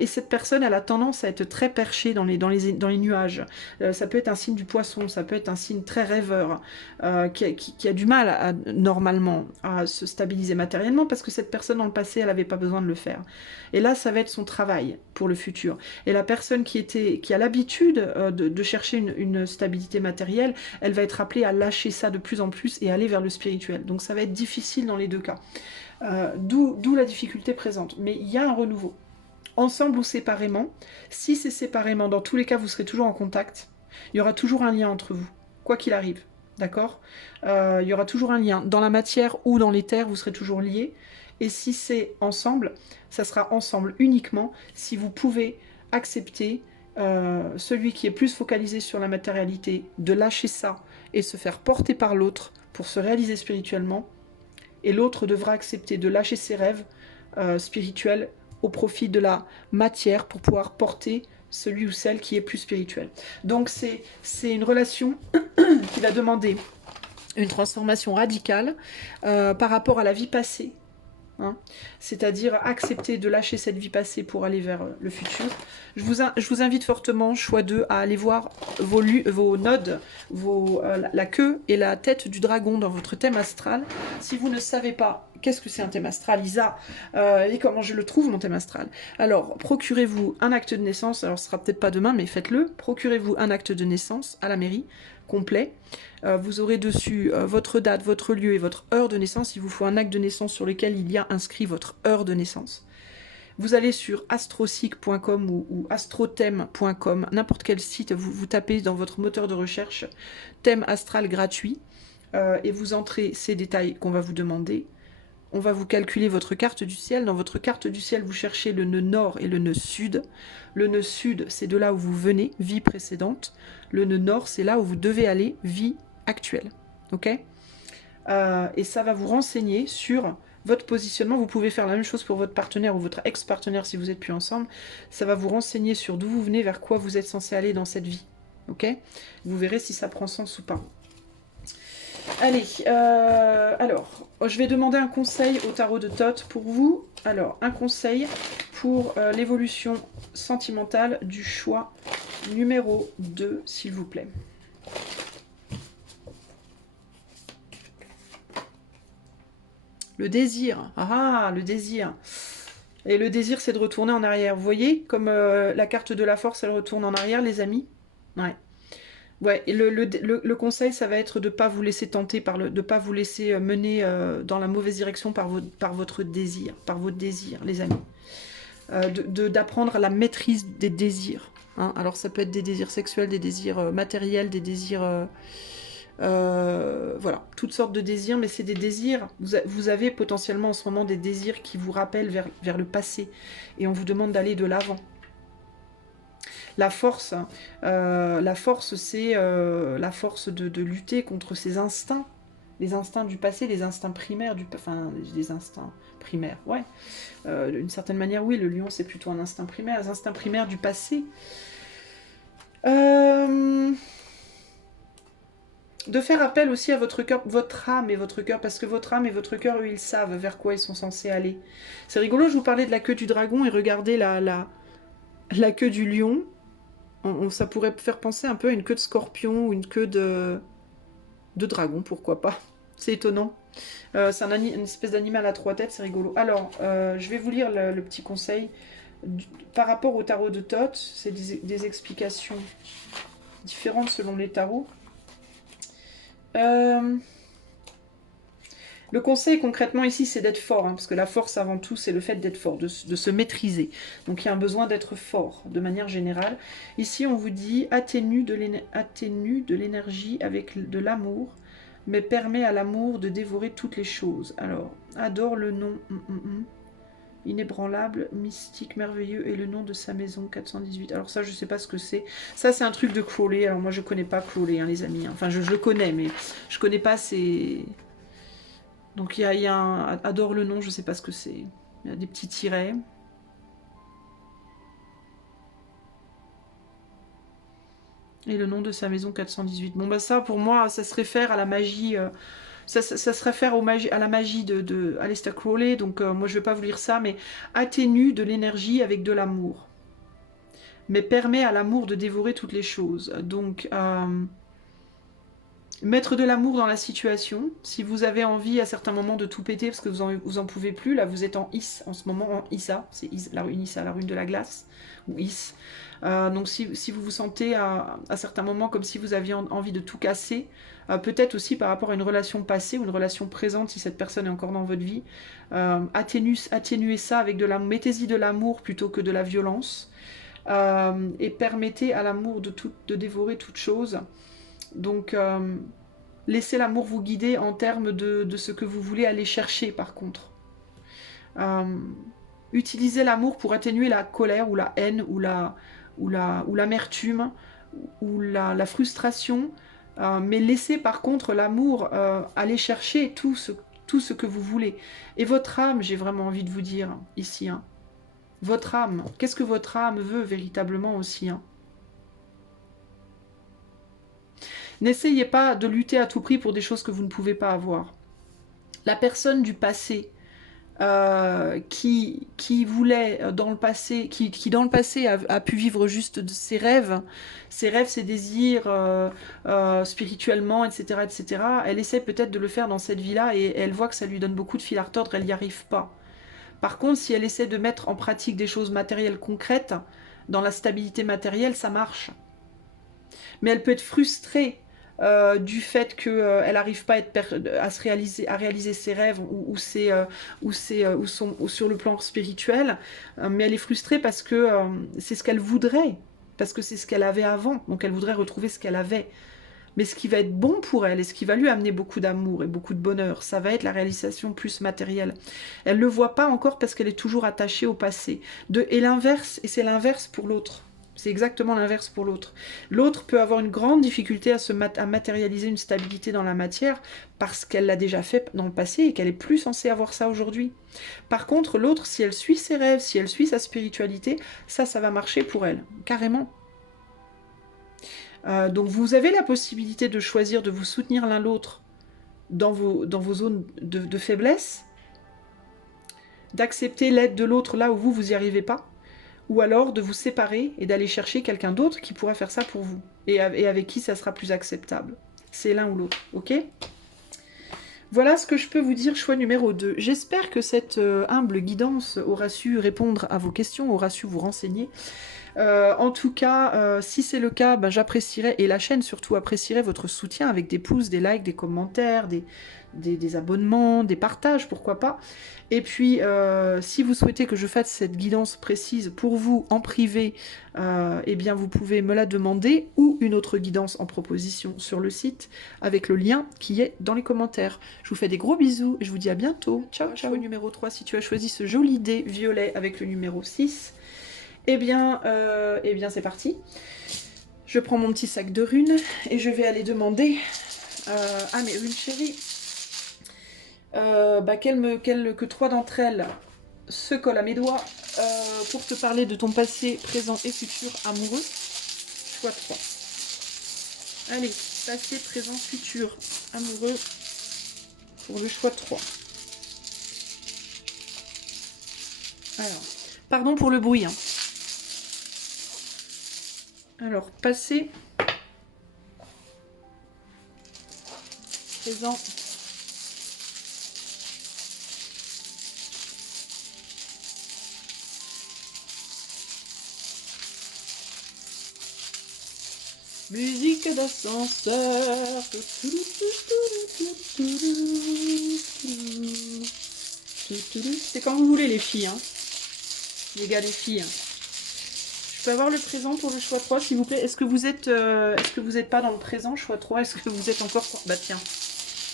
et cette personne, elle a tendance à être très perchée dans les nuages. Ça peut être un signe du poisson, ça peut être un signe très rêveur, qui a du mal normalement à se stabiliser matériellement, parce que cette personne dans le passé, elle n'avait pas besoin de le faire. Et là, ça va être son travail pour le futur. Et la personne qui a l'habitude de chercher une stabilité matérielle, elle va être appelée à lâcher ça de plus en plus et aller vers le spirituel. Donc ça va être difficile dans les deux cas. D'où la difficulté présente. Mais il y a un renouveau. Ensemble ou séparément. Si c'est séparément, dans tous les cas, vous serez toujours en contact. Il y aura toujours un lien entre vous, quoi qu'il arrive. D'accord ? Il y aura toujours un lien. Dans la matière ou dans l'éther, vous serez toujours liés. Et si c'est ensemble, ça sera ensemble uniquement si vous pouvez accepter celui qui est plus focalisé sur la matérialité, de lâcher ça et se faire porter par l'autre pour se réaliser spirituellement. Et l'autre devra accepter de lâcher ses rêves spirituels au profit de la matière pour pouvoir porter celui ou celle qui est plus spirituel. Donc c'est une relation qui va demander une transformation radicale par rapport à la vie passée. Hein, c'est-à-dire accepter de lâcher cette vie passée pour aller vers le futur. Je vous invite fortement, choix 2, à aller voir vos nodes, la queue et la tête du dragon dans votre thème astral. Si vous ne savez pas qu'est-ce que c'est un thème astral, Isa, et comment je le trouve, mon thème astral, alors procurez-vous un acte de naissance, alors ce sera peut-être pas demain, mais faites-le, procurez-vous un acte de naissance à la mairie, complet. Vous aurez dessus votre date, votre lieu et votre heure de naissance. Il vous faut un acte de naissance sur lequel il y a inscrit votre heure de naissance. Vous allez sur astrosic.com ou astrothème.com, n'importe quel site, vous tapez dans votre moteur de recherche thème astral gratuit et vous entrez ces détails qu'on va vous demander. On va vous calculer votre carte du ciel. Dans votre carte du ciel, vous cherchez le nœud nord et le nœud sud. Le nœud sud, c'est de là où vous venez, vie précédente. Le nœud nord, c'est là où vous devez aller, vie actuelle. Ok ? Et ça va vous renseigner sur votre positionnement. Vous pouvez faire la même chose pour votre partenaire ou votre ex-partenaire si vous n'êtes plus ensemble. Ça va vous renseigner sur d'où vous venez, vers quoi vous êtes censé aller dans cette vie. Ok ? Vous verrez si ça prend sens ou pas. Allez, alors, je vais demander un conseil au tarot de Thoth pour vous. Alors, un conseil pour l'évolution sentimentale du choix numéro 2, s'il vous plaît. Le désir. Ah, le désir. Et le désir, c'est de retourner en arrière. Vous voyez, comme la carte de la force, elle retourne en arrière, les amis. Ouais. Ouais, et le conseil, ça va être de ne pas vous laisser tenter, de ne pas vous laisser mener dans la mauvaise direction par votre désir, par votre désir, les amis. D'apprendre la maîtrise des désirs. Hein. Alors ça peut être des désirs sexuels, des désirs matériels, des désirs... voilà, toutes sortes de désirs, mais c'est des désirs. Vous avez potentiellement en ce moment des désirs qui vous rappellent vers le passé. Et on vous demande d'aller de l'avant. La force, c'est la force de lutter contre ces instincts, les instincts du passé, les instincts primaires, les instincts primaires, ouais. D'une certaine manière, oui, le lion, c'est plutôt un instinct primaire, les instincts primaires du passé. Euh, De faire appel aussi à votre cœur, votre âme et votre cœur, parce que votre âme et votre cœur, eux, ils savent vers quoi ils sont censés aller. C'est rigolo, je vous parlais de la queue du dragon et regardez la queue du lion. Ça pourrait faire penser un peu à une queue de scorpion ou une queue de dragon, pourquoi pas. C'est étonnant. C'est une espèce d'animal à 3 têtes, c'est rigolo. Alors, je vais vous lire le petit conseil. Par rapport au tarot de Thoth, c'est des explications différentes selon les tarots. Le conseil concrètement ici, c'est d'être fort, hein, parce que la force avant tout, c'est le fait d'être fort, de se maîtriser. Donc il y a un besoin d'être fort de manière générale. Ici, on vous dit atténue de l'énergie avec de l'amour, mais permet à l'amour de dévorer toutes les choses. Alors, adore le nom inébranlable, mystique, merveilleux, et le nom de sa maison, 418. Alors ça, je sais pas ce que c'est. Ça, c'est un truc de Crowley. Alors moi, je connais pas Crowley, hein, les amis. Enfin, je le connais, mais je connais pas ses... Donc il y a un... Adore le nom, je sais pas ce que c'est. Il y a des petits tirets. Et le nom de sa maison 418. Bon bah ça pour moi ça se réfère à la magie. Ça se réfère à la magie de Aleister Crowley. Donc moi je vais pas vous lire ça, mais atténue de l'énergie avec de l'amour. Mais permet à l'amour de dévorer toutes les choses. Donc mettre de l'amour dans la situation. Si vous avez envie à certains moments de tout péter parce que vous en pouvez plus, là vous êtes en Is en ce moment, en Issa, c'est la rune Issa, la rune de la glace, ou Is. Donc si vous vous sentez à certains moments comme si vous aviez envie de tout casser, peut-être aussi par rapport à une relation passée ou une relation présente si cette personne est encore dans votre vie, atténuez ça avec de l'amour, mettez-y de l'amour plutôt que de la violence, et permettez à l'amour de dévorer toute chose. Donc, laissez l'amour vous guider en termes de ce que vous voulez aller chercher, par contre. Utilisez l'amour pour atténuer la colère ou la haine ou l'amertume ou la frustration, mais laissez par contre l'amour aller chercher tout ce que vous voulez. Et votre âme, j'ai vraiment envie de vous dire ici, hein, votre âme, qu'est-ce que votre âme veut véritablement aussi, hein. N'essayez pas de lutter à tout prix pour des choses que vous ne pouvez pas avoir. La personne du passé qui voulait dans le passé, qui dans le passé a pu vivre juste de ses rêves, ses désirs spirituellement, etc., etc., elle essaie peut-être de le faire dans cette vie-là et elle voit que ça lui donne beaucoup de fil à retordre, elle n'y arrive pas. Par contre, si elle essaie de mettre en pratique des choses matérielles concrètes, dans la stabilité matérielle, ça marche. Mais elle peut être frustrée du fait qu'elle n'arrive pas à réaliser ses rêves ou sur le plan spirituel, mais elle est frustrée parce que c'est ce qu'elle voudrait, parce que c'est ce qu'elle avait avant, donc elle voudrait retrouver ce qu'elle avait. Mais ce qui va être bon pour elle et ce qui va lui amener beaucoup d'amour et beaucoup de bonheur, ça va être la réalisation plus matérielle. Elle ne le voit pas encore parce qu'elle est toujours attachée au passé. Et l'inverse, et c'est l'inverse pour l'autre. C'est exactement l'inverse pour l'autre. L'autre peut avoir une grande difficulté à matérialiser une stabilité dans la matière parce qu'elle l'a déjà fait dans le passé et qu'elle est plus censée avoir ça aujourd'hui. Par contre, l'autre, si elle suit ses rêves, si elle suit sa spiritualité, ça va marcher pour elle, carrément. Donc vous avez la possibilité de choisir de vous soutenir l'un l'autre dans vos zones de faiblesse, d'accepter l'aide de l'autre là où vous n'y arrivez pas, ou alors de vous séparer et d'aller chercher quelqu'un d'autre qui pourra faire ça pour vous, et avec qui ça sera plus acceptable. C'est l'un ou l'autre, ok ? Voilà ce que je peux vous dire, choix numéro 2. J'espère que cette humble guidance aura su répondre à vos questions, aura su vous renseigner. En tout cas, si c'est le cas, ben, j'apprécierais, et la chaîne surtout apprécierait votre soutien avec des pouces, des likes, des commentaires, des abonnements, des partages, pourquoi pas. Et puis, si vous souhaitez que je fasse cette guidance précise pour vous en privé, eh bien vous pouvez me la demander, ou une autre guidance en proposition sur le site, avec le lien qui est dans les commentaires. Je vous fais des gros bisous, et je vous dis à bientôt. Ciao, ciao. Numéro 3, si tu as choisi ce joli dé violet avec le numéro 6, eh bien c'est parti. Je prends mon petit sac de runes et je vais aller demander à mes runes chéries que 3 d'entre elles se collent à mes doigts pour te parler de ton passé, présent et futur amoureux. choix 3. Allez, passé, présent, futur, amoureux pour le choix 3. Alors, pardon pour le bruit. Hein. Alors, passé, présent, musique d'ascenseur. C'est quand vous voulez les filles, hein. Les gars, les filles. Je peux avoir le présent pour le choix 3, s'il vous plaît. Est-ce que vous êtes pas dans le présent, choix 3? Est-ce que vous êtes encore... Bah tiens.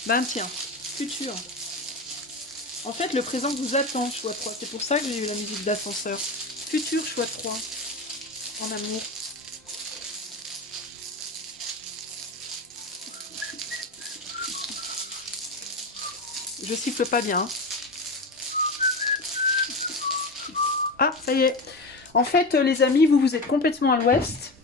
Bah tiens. Futur. En fait, le présent vous attend, choix 3. C'est pour ça que j'ai eu la musique d'ascenseur. Futur, choix 3. En amour. Je siffle pas bien. Hein. Ah, ça y est. En fait, les amis, vous êtes complètement à l'ouest.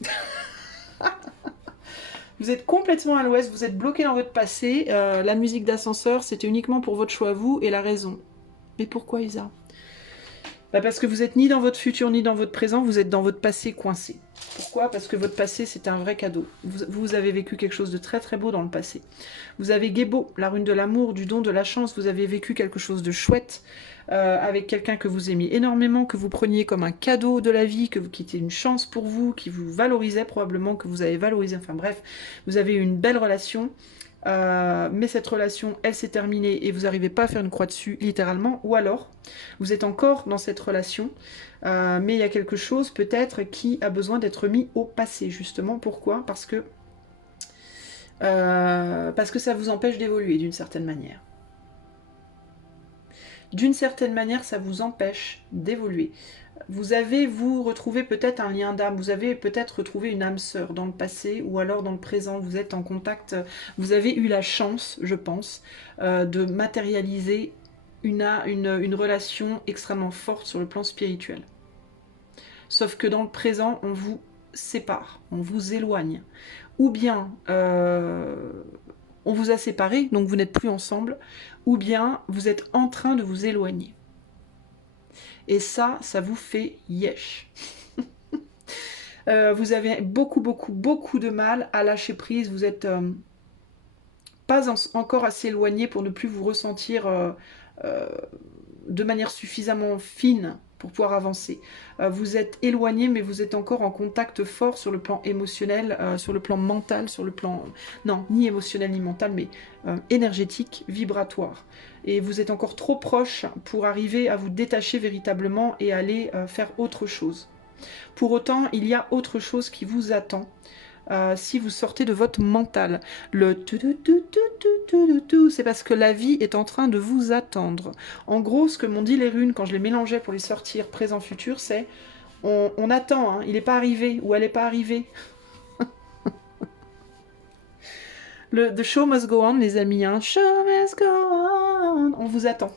Vous êtes complètement à l'ouest, vous êtes bloqué dans votre passé. La musique d'ascenseur, c'était uniquement pour votre choix, vous, et la raison. Mais pourquoi, Isa? Bah parce que vous êtes ni dans votre futur, ni dans votre présent, vous êtes dans votre passé coincé. Pourquoi? Parce que votre passé, c'est un vrai cadeau. Vous avez vécu quelque chose de très très beau dans le passé. Vous avez Gébo, la rune de l'amour, du don, de la chance. Vous avez vécu quelque chose de chouette avec quelqu'un que vous aimiez énormément, que vous preniez comme un cadeau de la vie, qui était une chance pour vous, qui vous valorisait probablement, que vous avez valorisé. Enfin bref, vous avez eu une belle relation. Mais cette relation, elle s'est terminée et vous n'arrivez pas à faire une croix dessus, littéralement. Ou alors, vous êtes encore dans cette relation, mais il y a quelque chose peut-être qui a besoin d'être mis au passé, justement. Pourquoi? Parce que ça vous empêche d'évoluer d'une certaine manière. D'une certaine manière, ça vous empêche d'évoluer. Vous retrouvez peut-être un lien d'âme, vous avez peut-être retrouvé une âme sœur dans le passé ou alors dans le présent, vous êtes en contact, vous avez eu la chance, je pense, de matérialiser une relation extrêmement forte sur le plan spirituel. Sauf que dans le présent, on vous sépare, on vous éloigne. Ou bien on vous a séparés, donc vous n'êtes plus ensemble, ou bien vous êtes en train de vous éloigner. Et ça vous fait yesh. Vous avez beaucoup de mal à lâcher prise. Vous êtes pas encore assez éloigné pour ne plus vous ressentir de manière suffisamment fine pour pouvoir avancer. Vous êtes éloigné, mais vous êtes encore en contact fort sur le plan émotionnel, sur le plan mental, sur le plan... Non, ni émotionnel ni mental, mais énergétique, vibratoire. Et vous êtes encore trop proche pour arriver à vous détacher véritablement et aller faire autre chose. Pour autant, il y a autre chose qui vous attend. Si vous sortez de votre mental. Le c'est parce que la vie est en train de vous attendre. En gros, ce que m'ont dit les runes quand je les mélangeais pour les sortir présent-futur, c'est on attend, hein, il n'est pas arrivé ou elle n'est pas arrivée. The show must go on, les amis. Hein. Show must go on. On vous attend.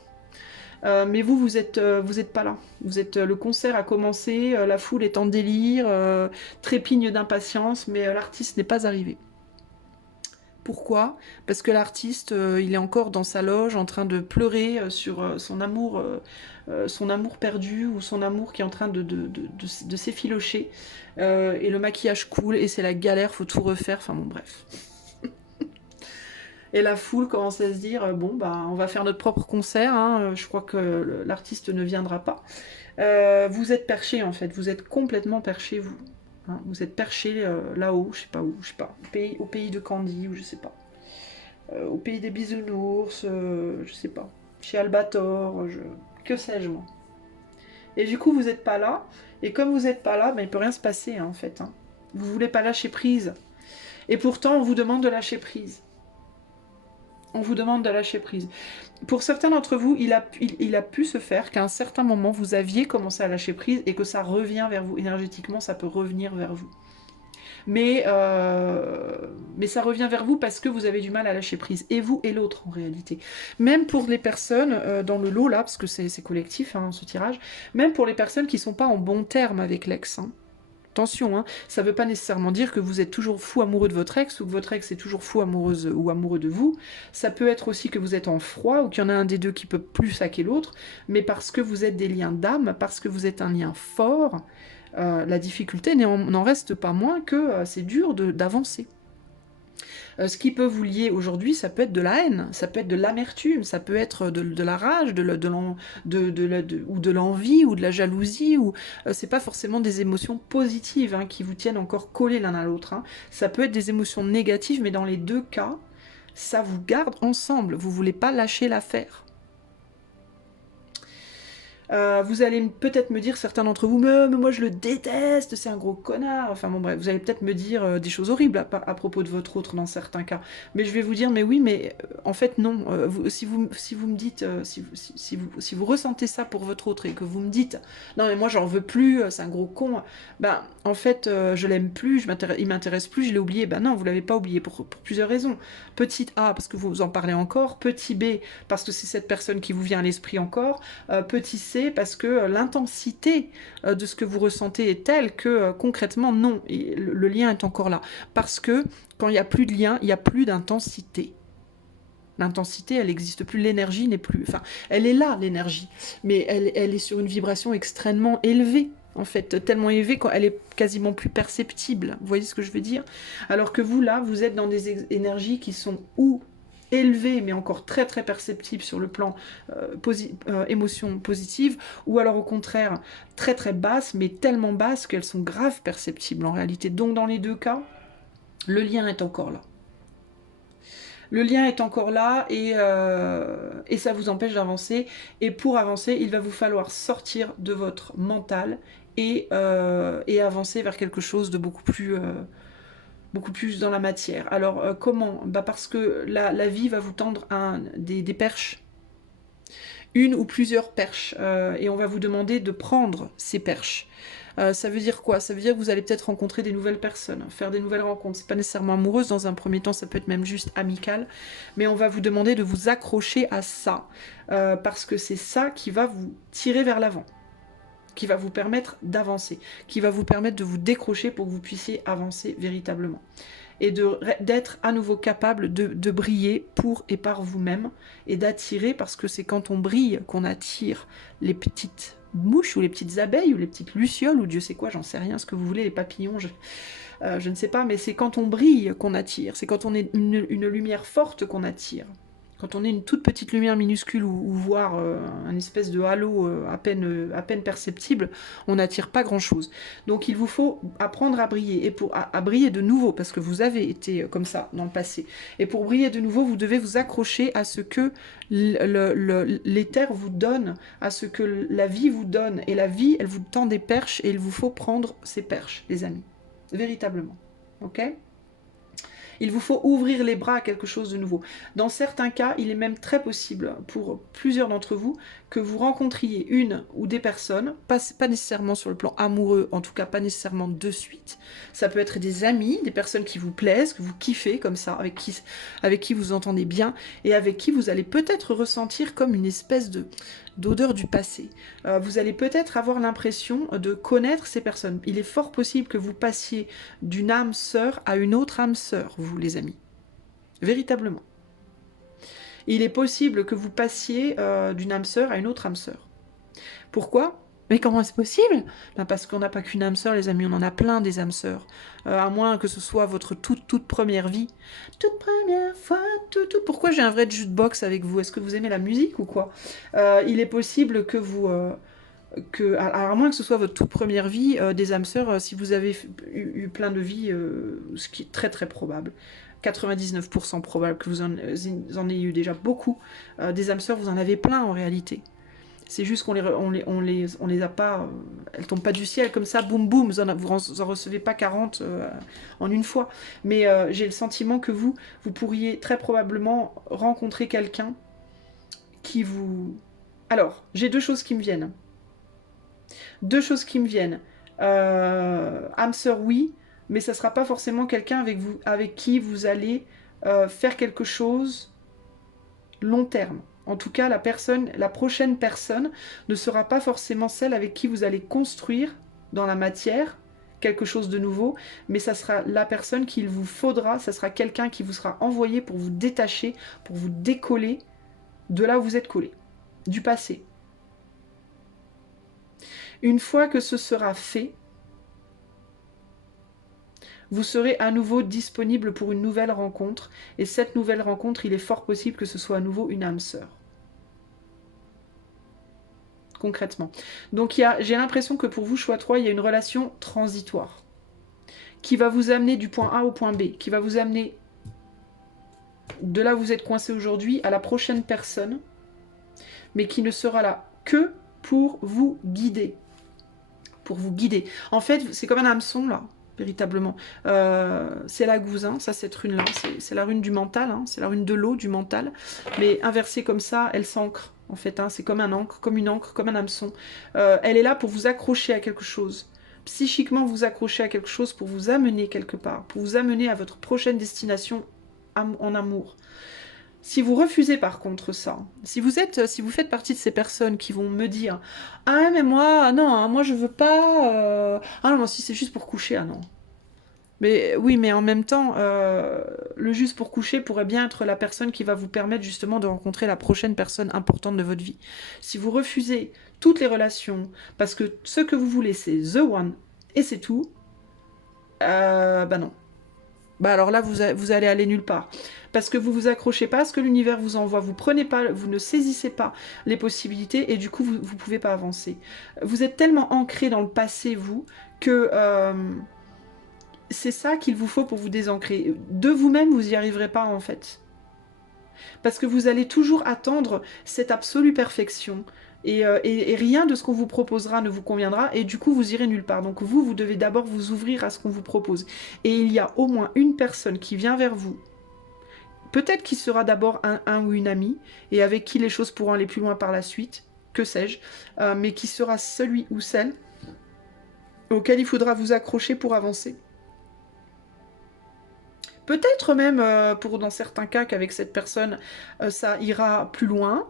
Mais vous êtes pas là. Le concert a commencé, la foule est en délire, trépigne d'impatience, mais l'artiste n'est pas arrivé. Pourquoi? Parce que l'artiste, il est encore dans sa loge en train de pleurer sur son amour perdu ou son amour qui est en train de s'effilocher. Et le maquillage coule et c'est la galère, faut tout refaire. Enfin bon, bref. Et la foule commence à se dire, bon, bah, on va faire notre propre concert, hein, je crois que l'artiste ne viendra pas. Vous êtes perché, en fait, vous êtes complètement perché, vous. Hein, vous êtes perché là-haut, je sais pas où, au pays de Candy, ou je sais pas. Au pays des bisounours, je sais pas. Chez Albator, que sais-je, moi. Et du coup, vous n'êtes pas là, et comme vous n'êtes pas là, ben, il peut rien se passer, hein, en fait. Hein. Vous voulez pas lâcher prise. Et pourtant, on vous demande de lâcher prise. On vous demande de lâcher prise. Pour certains d'entre vous, il a pu se faire qu'à un certain moment, vous aviez commencé à lâcher prise et que ça revient vers vous. Énergétiquement, ça peut revenir vers vous. Mais ça revient vers vous parce que vous avez du mal à lâcher prise. Et vous et l'autre, en réalité. Même pour les personnes dans le lot, là, parce que c'est collectif, hein, ce tirage, même pour les personnes qui ne sont pas en bon terme avec l'ex. Hein. Attention, hein, ça ne veut pas nécessairement dire que vous êtes toujours fou amoureux de votre ex ou que votre ex est toujours fou amoureuse ou amoureux de vous. Ça peut être aussi que vous êtes en froid ou qu'il y en a un des deux qui peut plus saquer l'autre, mais parce que vous êtes des liens d'âme, parce que vous êtes un lien fort, la difficulté n'en reste pas moins que c'est dur d'avancer. Ce qui peut vous lier aujourd'hui, ça peut être de la haine, ça peut être de l'amertume, ça peut être de la rage, ou de l'envie, ou de la jalousie, ou c'est pas forcément des émotions positives hein, qui vous tiennent encore collés l'un à l'autre. Hein. Ça peut être des émotions négatives, mais dans les deux cas, ça vous garde ensemble. Vous voulez pas lâcher l'affaire. Vous allez peut-être me dire, certains d'entre vous, mais moi je le déteste, c'est un gros connard. Enfin bon bref, vous allez peut-être me dire des choses horribles à propos de votre autre dans certains cas. Mais je vais vous dire, mais oui, mais en fait non. Si vous me dites, si vous ressentez ça pour votre autre et que vous me dites, non mais moi j'en veux plus, c'est un gros con, ben en fait je l'aime plus, il m'intéresse plus, je l'ai oublié. Ben non, vous l'avez pas oublié pour plusieurs raisons. Petit A, parce que vous en parlez encore. Petit B, parce que c'est cette personne qui vous vient à l'esprit encore. Petit C, parce que l'intensité de ce que vous ressentez est telle que concrètement, non, et le lien est encore là. Parce que quand il n'y a plus de lien, il n'y a plus d'intensité. L'intensité, elle n'existe plus, l'énergie n'est plus... Enfin, elle est là, l'énergie, mais elle est sur une vibration extrêmement élevée, en fait, tellement élevée qu'elle est quasiment plus perceptible. Vous voyez ce que je veux dire? Alors que vous, là, vous êtes dans des énergies qui sont élevées, mais encore très très perceptibles sur le plan émotion positive, ou alors au contraire, très très basses, mais tellement basses qu'elles sont grave perceptibles en réalité. Donc dans les deux cas, le lien est encore là. Le lien est encore là et ça vous empêche d'avancer. Et pour avancer, il va vous falloir sortir de votre mental et avancer vers quelque chose de beaucoup plus dans la matière. Alors comment? Parce que la vie va vous tendre des perches. Une ou plusieurs perches. Et on va vous demander de prendre ces perches. Ça veut dire quoi? Ça veut dire que vous allez peut-être rencontrer des nouvelles personnes, faire des nouvelles rencontres. C'est pas nécessairement amoureuse dans un premier temps, ça peut être même juste amical. Mais on va vous demander de vous accrocher à ça. Parce que c'est ça qui va vous tirer vers l'avant. Qui va vous permettre d'avancer. Qui va vous permettre de vous décrocher pour que vous puissiez avancer véritablement. Et d'être à nouveau capable de briller pour et par vous-même. Et d'attirer, parce que c'est quand on brille qu'on attire les petites mouches ou les petites abeilles ou les petites lucioles ou Dieu sait quoi, j'en sais rien, ce que vous voulez, les papillons, je ne sais pas, mais c'est quand on brille qu'on attire, c'est quand on est une lumière forte qu'on attire. Quand on est une toute petite lumière minuscule ou voire un espèce de halo à peine perceptible, on n'attire pas grand-chose. Donc il vous faut apprendre à briller, et à briller de nouveau, parce que vous avez été comme ça dans le passé. Et pour briller de nouveau, vous devez vous accrocher à ce que l'éther vous donne, à ce que la vie vous donne. Et la vie, elle vous tend des perches, et il vous faut prendre ces perches, les amis. Véritablement. Ok ? Il vous faut ouvrir les bras à quelque chose de nouveau. Dans certains cas, il est même très possible, pour plusieurs d'entre vous, que vous rencontriez une ou des personnes, pas nécessairement sur le plan amoureux, en tout cas pas nécessairement de suite. Ça peut être des amis, des personnes qui vous plaisent, que vous kiffez comme ça, avec qui vous entendez bien, et avec qui vous allez peut-être ressentir comme une espèce d'odeur du passé. Vous allez peut-être avoir l'impression de connaître ces personnes. Il est fort possible que vous passiez d'une âme sœur à une autre âme sœur, vous les amis. Véritablement. Il est possible que vous passiez d'une âme sœur à une autre âme sœur. Pourquoi ? Mais comment c'est possible ? Ben parce qu'on n'a pas qu'une âme sœur, les amis, on en a plein des âmes sœurs. À moins que ce soit votre toute première vie. Toute première fois, Pourquoi j'ai un vrai jukebox avec vous ? Est-ce que vous aimez la musique ou quoi ? Il est possible que vous... à moins que ce soit votre toute première vie, des âmes sœurs, si vous avez eu plein de vies, ce qui est très très probable. 99% probable que vous en ayez eu déjà beaucoup. Des âmes sœurs, vous en avez plein en réalité. C'est juste qu'on les a pas... elles tombent pas du ciel comme ça, boum boum, vous en recevez pas 40 en une fois. Mais j'ai le sentiment que vous pourriez très probablement rencontrer quelqu'un qui vous... Alors, j'ai deux choses qui me viennent. Âme sœur, oui, mais ça sera pas forcément quelqu'un avec qui vous allez faire quelque chose long terme. En tout cas, la prochaine personne ne sera pas forcément celle avec qui vous allez construire dans la matière quelque chose de nouveau, mais ça sera la personne qu'il vous faudra, ça sera quelqu'un qui vous sera envoyé pour vous détacher, pour vous décoller de là où vous êtes collé, du passé. Une fois que ce sera fait, vous serez à nouveau disponible pour une nouvelle rencontre, et cette nouvelle rencontre, il est fort possible que ce soit à nouveau une âme sœur. Concrètement. Donc j'ai l'impression que pour vous, choix 3, il y a une relation transitoire qui va vous amener du point A au point B, qui va vous amener de là où vous êtes coincé aujourd'hui à la prochaine personne, mais qui ne sera là que pour vous guider. Pour vous guider. En fait, c'est comme un hameçon, là, véritablement. C'est la gousse, hein, ça, cette rune-là. C'est la rune du mental, hein, c'est la rune de l'eau, du mental. Mais inversée comme ça, elle s'ancre, en fait. Hein, c'est comme un encre, comme une encre, comme un hameçon. Elle est là pour vous accrocher à quelque chose. Psychiquement, vous accrocher à quelque chose pour vous amener quelque part, pour vous amener à votre prochaine destination en amour. Si vous refusez par contre ça, si vous faites partie de ces personnes qui vont me dire « Ah mais moi, non, hein, moi je veux pas... Ah non, si c'est juste pour coucher, ah non. » Mais oui, mais en même temps, le juste pour coucher pourrait bien être la personne qui va vous permettre justement de rencontrer la prochaine personne importante de votre vie. Si vous refusez toutes les relations, parce que ce que vous voulez c'est the one, et c'est tout, bah non. Bah alors là, vous allez aller nulle part. Parce que vous vous accrochez pas à ce que l'univers vous envoie, vous prenez pas, vous ne saisissez pas les possibilités et du coup, vous pouvez pas avancer. Vous êtes tellement ancré dans le passé, vous, que c'est ça qu'il vous faut pour vous désancrer. De vous-même, vous y arriverez pas, en fait. Parce que vous allez toujours attendre cette absolue perfection. Et rien de ce qu'on vous proposera ne vous conviendra, et du coup vous irez nulle part. Donc vous devez d'abord vous ouvrir à ce qu'on vous propose. Et il y a au moins une personne qui vient vers vous, peut-être qu'il sera d'abord un ou une amie, et avec qui les choses pourront aller plus loin par la suite, que sais-je, mais qui sera celui ou celle auquel il faudra vous accrocher pour avancer. Peut-être même, dans certains cas, qu'avec cette personne, ça ira plus loin,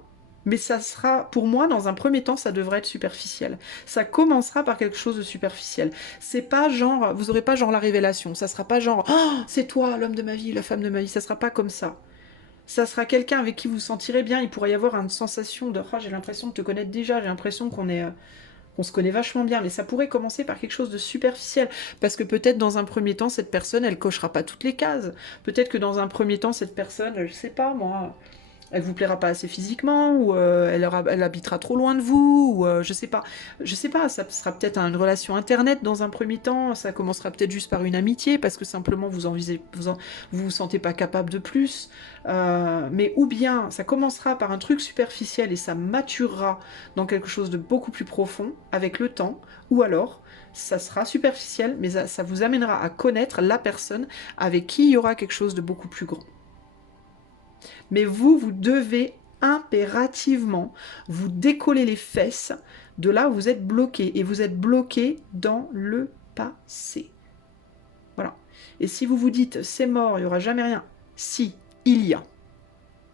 mais ça sera, pour moi, dans un premier temps, ça devrait être superficiel. Ça commencera par quelque chose de superficiel. C'est pas genre, vous aurez pas genre la révélation, ça sera pas genre, oh, c'est toi, l'homme de ma vie, la femme de ma vie, ça sera pas comme ça. Ça sera quelqu'un avec qui vous vous sentirez bien, il pourrait y avoir une sensation de, oh, j'ai l'impression de te connaître déjà, j'ai l'impression qu'on se connaît vachement bien, mais ça pourrait commencer par quelque chose de superficiel, parce que peut-être dans un premier temps, cette personne, elle cochera pas toutes les cases. Peut-être que dans un premier temps, cette personne, je sais pas moi, elle vous plaira pas assez physiquement, ou elle habitera trop loin de vous, ou je sais pas, ça sera peut-être une relation internet dans un premier temps, ça commencera peut-être juste par une amitié, parce que simplement vous sentez pas capable de plus, mais ou bien ça commencera par un truc superficiel et ça maturera dans quelque chose de beaucoup plus profond avec le temps, ou alors ça sera superficiel, mais ça vous amènera à connaître la personne avec qui il y aura quelque chose de beaucoup plus grand. Mais vous devez impérativement vous décoller les fesses de là où vous êtes bloqué. Et vous êtes bloqué dans le passé. Voilà. Et si vous vous dites, c'est mort, il n'y aura jamais rien. Si, il y a.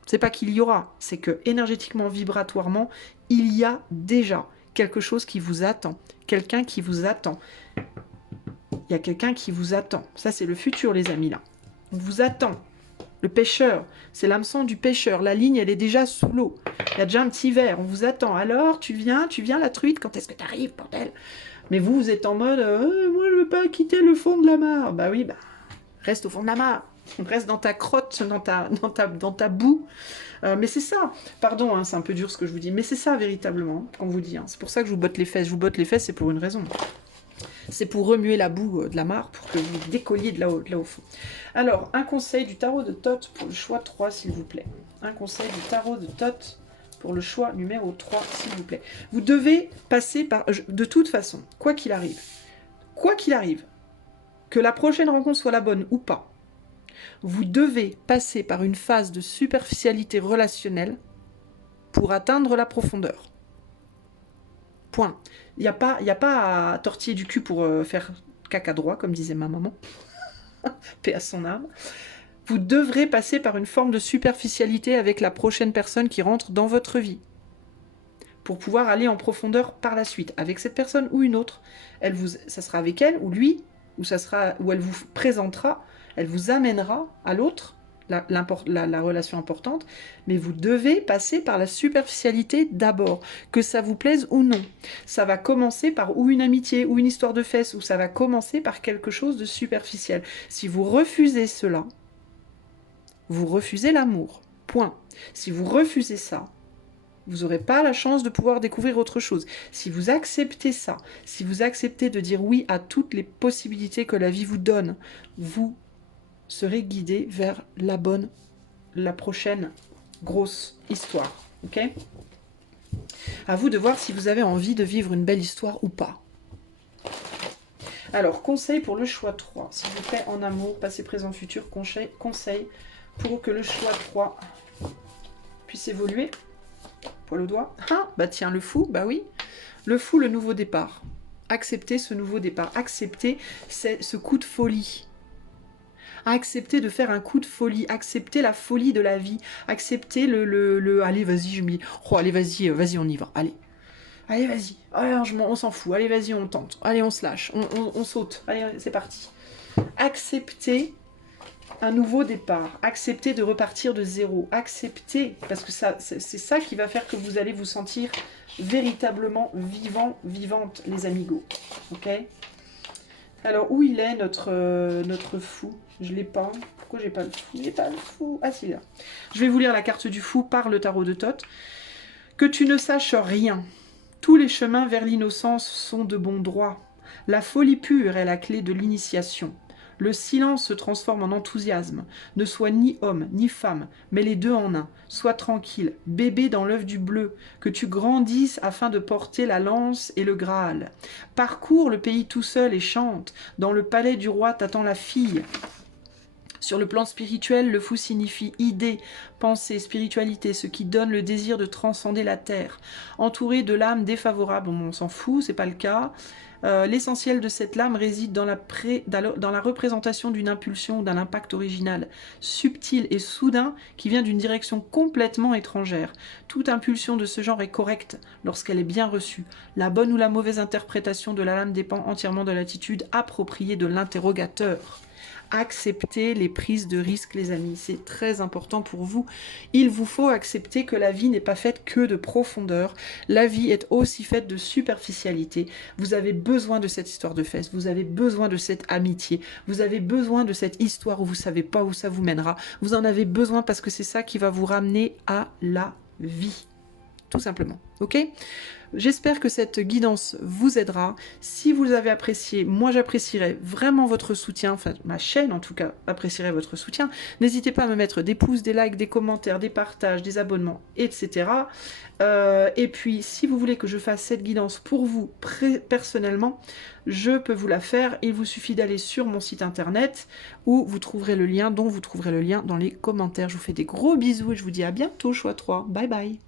C'est pas qu'il y aura, c'est que énergétiquement, vibratoirement, il y a déjà quelque chose qui vous attend. Quelqu'un qui vous attend. Il y a quelqu'un qui vous attend. Ça, c'est le futur, les amis, là. On vous attend. Le pêcheur, c'est l'hameçon du pêcheur. La ligne, elle est déjà sous l'eau. Il y a déjà un petit verre, on vous attend. Alors, tu viens la truite, quand est-ce que tu arrives, bordel? Mais vous êtes en mode, moi je veux pas quitter le fond de la mare. Bah oui, reste au fond de la mare. Reste dans ta crotte, dans ta boue. Mais c'est ça. Pardon, hein, c'est un peu dur ce que je vous dis. Mais c'est ça, véritablement, qu'on vous dit. Hein. C'est pour ça que je vous botte les fesses. Je vous botte les fesses, c'est pour une raison. C'est pour remuer la boue de la mare, pour que vous décolliez de là au fond. Alors, un conseil du tarot de Thoth pour le choix 3, s'il vous plaît. Un conseil du tarot de Thoth pour le choix numéro 3, s'il vous plaît. Vous devez passer par... De toute façon, quoi qu'il arrive, que la prochaine rencontre soit la bonne ou pas, vous devez passer par une phase de superficialité relationnelle pour atteindre la profondeur. Point. Il n'y a pas à tortiller du cul pour faire caca droit, comme disait ma maman. Paix à son âme. Vous devrez passer par une forme de superficialité avec la prochaine personne qui rentre dans votre vie. pour pouvoir aller en profondeur par la suite, avec cette personne ou une autre. Ça sera avec elle ou lui, ou elle vous présentera, elle vous amènera à l'autre, la relation importante, mais vous devez passer par la superficialité d'abord, que ça vous plaise ou non. Ça va commencer par ou une amitié, ou une histoire de fesses, ou ça va commencer par quelque chose de superficiel. Si vous refusez cela, vous refusez l'amour. Point. Si vous refusez ça, vous n'aurez pas la chance de pouvoir découvrir autre chose. Si vous acceptez ça, si vous acceptez de dire oui à toutes les possibilités que la vie vous donne, vous serez guidé vers la prochaine grosse histoire. Ok ? À vous de voir si vous avez envie de vivre une belle histoire ou pas. Alors, conseil pour le choix 3. S'il vous plaît, en amour, passé, présent, futur, conseil pour que le choix 3 puisse évoluer. Poil au doigt. Ah, bah tiens, le fou, bah oui. Le fou, le nouveau départ. Acceptez ce nouveau départ. Acceptez ce coup de folie. Accepter de faire un coup de folie, accepter la folie de la vie, accepter allez, vas-y, je m'y... Oh, allez, vas-y, on y va, allez. Allez, vas-y. On s'en fout. Allez, vas-y, on tente. Allez, on se lâche. On saute. Allez, c'est parti. Accepter un nouveau départ. Accepter de repartir de zéro. Accepter, parce que c'est ça qui va faire que vous allez vous sentir véritablement vivante, les amigos. Ok ? Alors, où il est, notre fou? Je l'ai pas. Pourquoi j'ai pas le fou? J'ai pas le fou. Ah, si, là. Je vais vous lire la carte du fou par le tarot de Thoth. Que tu ne saches rien. Tous les chemins vers l'innocence sont de bon droit. La folie pure est la clé de l'initiation. Le silence se transforme en enthousiasme. Ne sois ni homme, ni femme, mais les deux en un. Sois tranquille, bébé dans l'œuf du bleu, que tu grandisses afin de porter la lance et le Graal. Parcours le pays tout seul et chante. Dans le palais du roi t'attend la fille. Sur le plan spirituel, le fou signifie idée, pensée, spiritualité, ce qui donne le désir de transcender la terre. Entouré de l'âme défavorable, on s'en fout, c'est pas le cas. L'essentiel de cette lame réside dans la représentation d'une impulsion ou d'un impact original, subtil et soudain, qui vient d'une direction complètement étrangère. Toute impulsion de ce genre est correcte lorsqu'elle est bien reçue. La bonne ou la mauvaise interprétation de la lame dépend entièrement de l'attitude appropriée de l'interrogateur. Acceptez les prises de risques, les amis, c'est très important pour vous. Il vous faut accepter que la vie n'est pas faite que de profondeur, la vie est aussi faite de superficialité. Vous avez besoin de cette histoire de fesses, vous avez besoin de cette amitié, vous avez besoin de cette histoire où vous ne savez pas où ça vous mènera. Vous en avez besoin parce que c'est ça qui va vous ramener à la vie. Tout simplement, ok ? J'espère que cette guidance vous aidera. Si vous avez apprécié, moi j'apprécierais vraiment votre soutien, enfin ma chaîne en tout cas apprécierait votre soutien. N'hésitez pas à me mettre des pouces, des likes, des commentaires, des partages, des abonnements, etc. Et puis si vous voulez que je fasse cette guidance pour vous personnellement, je peux vous la faire. Il vous suffit d'aller sur mon site internet où vous trouverez le lien, dans les commentaires. Je vous fais des gros bisous et je vous dis à bientôt, choix 3. Bye bye.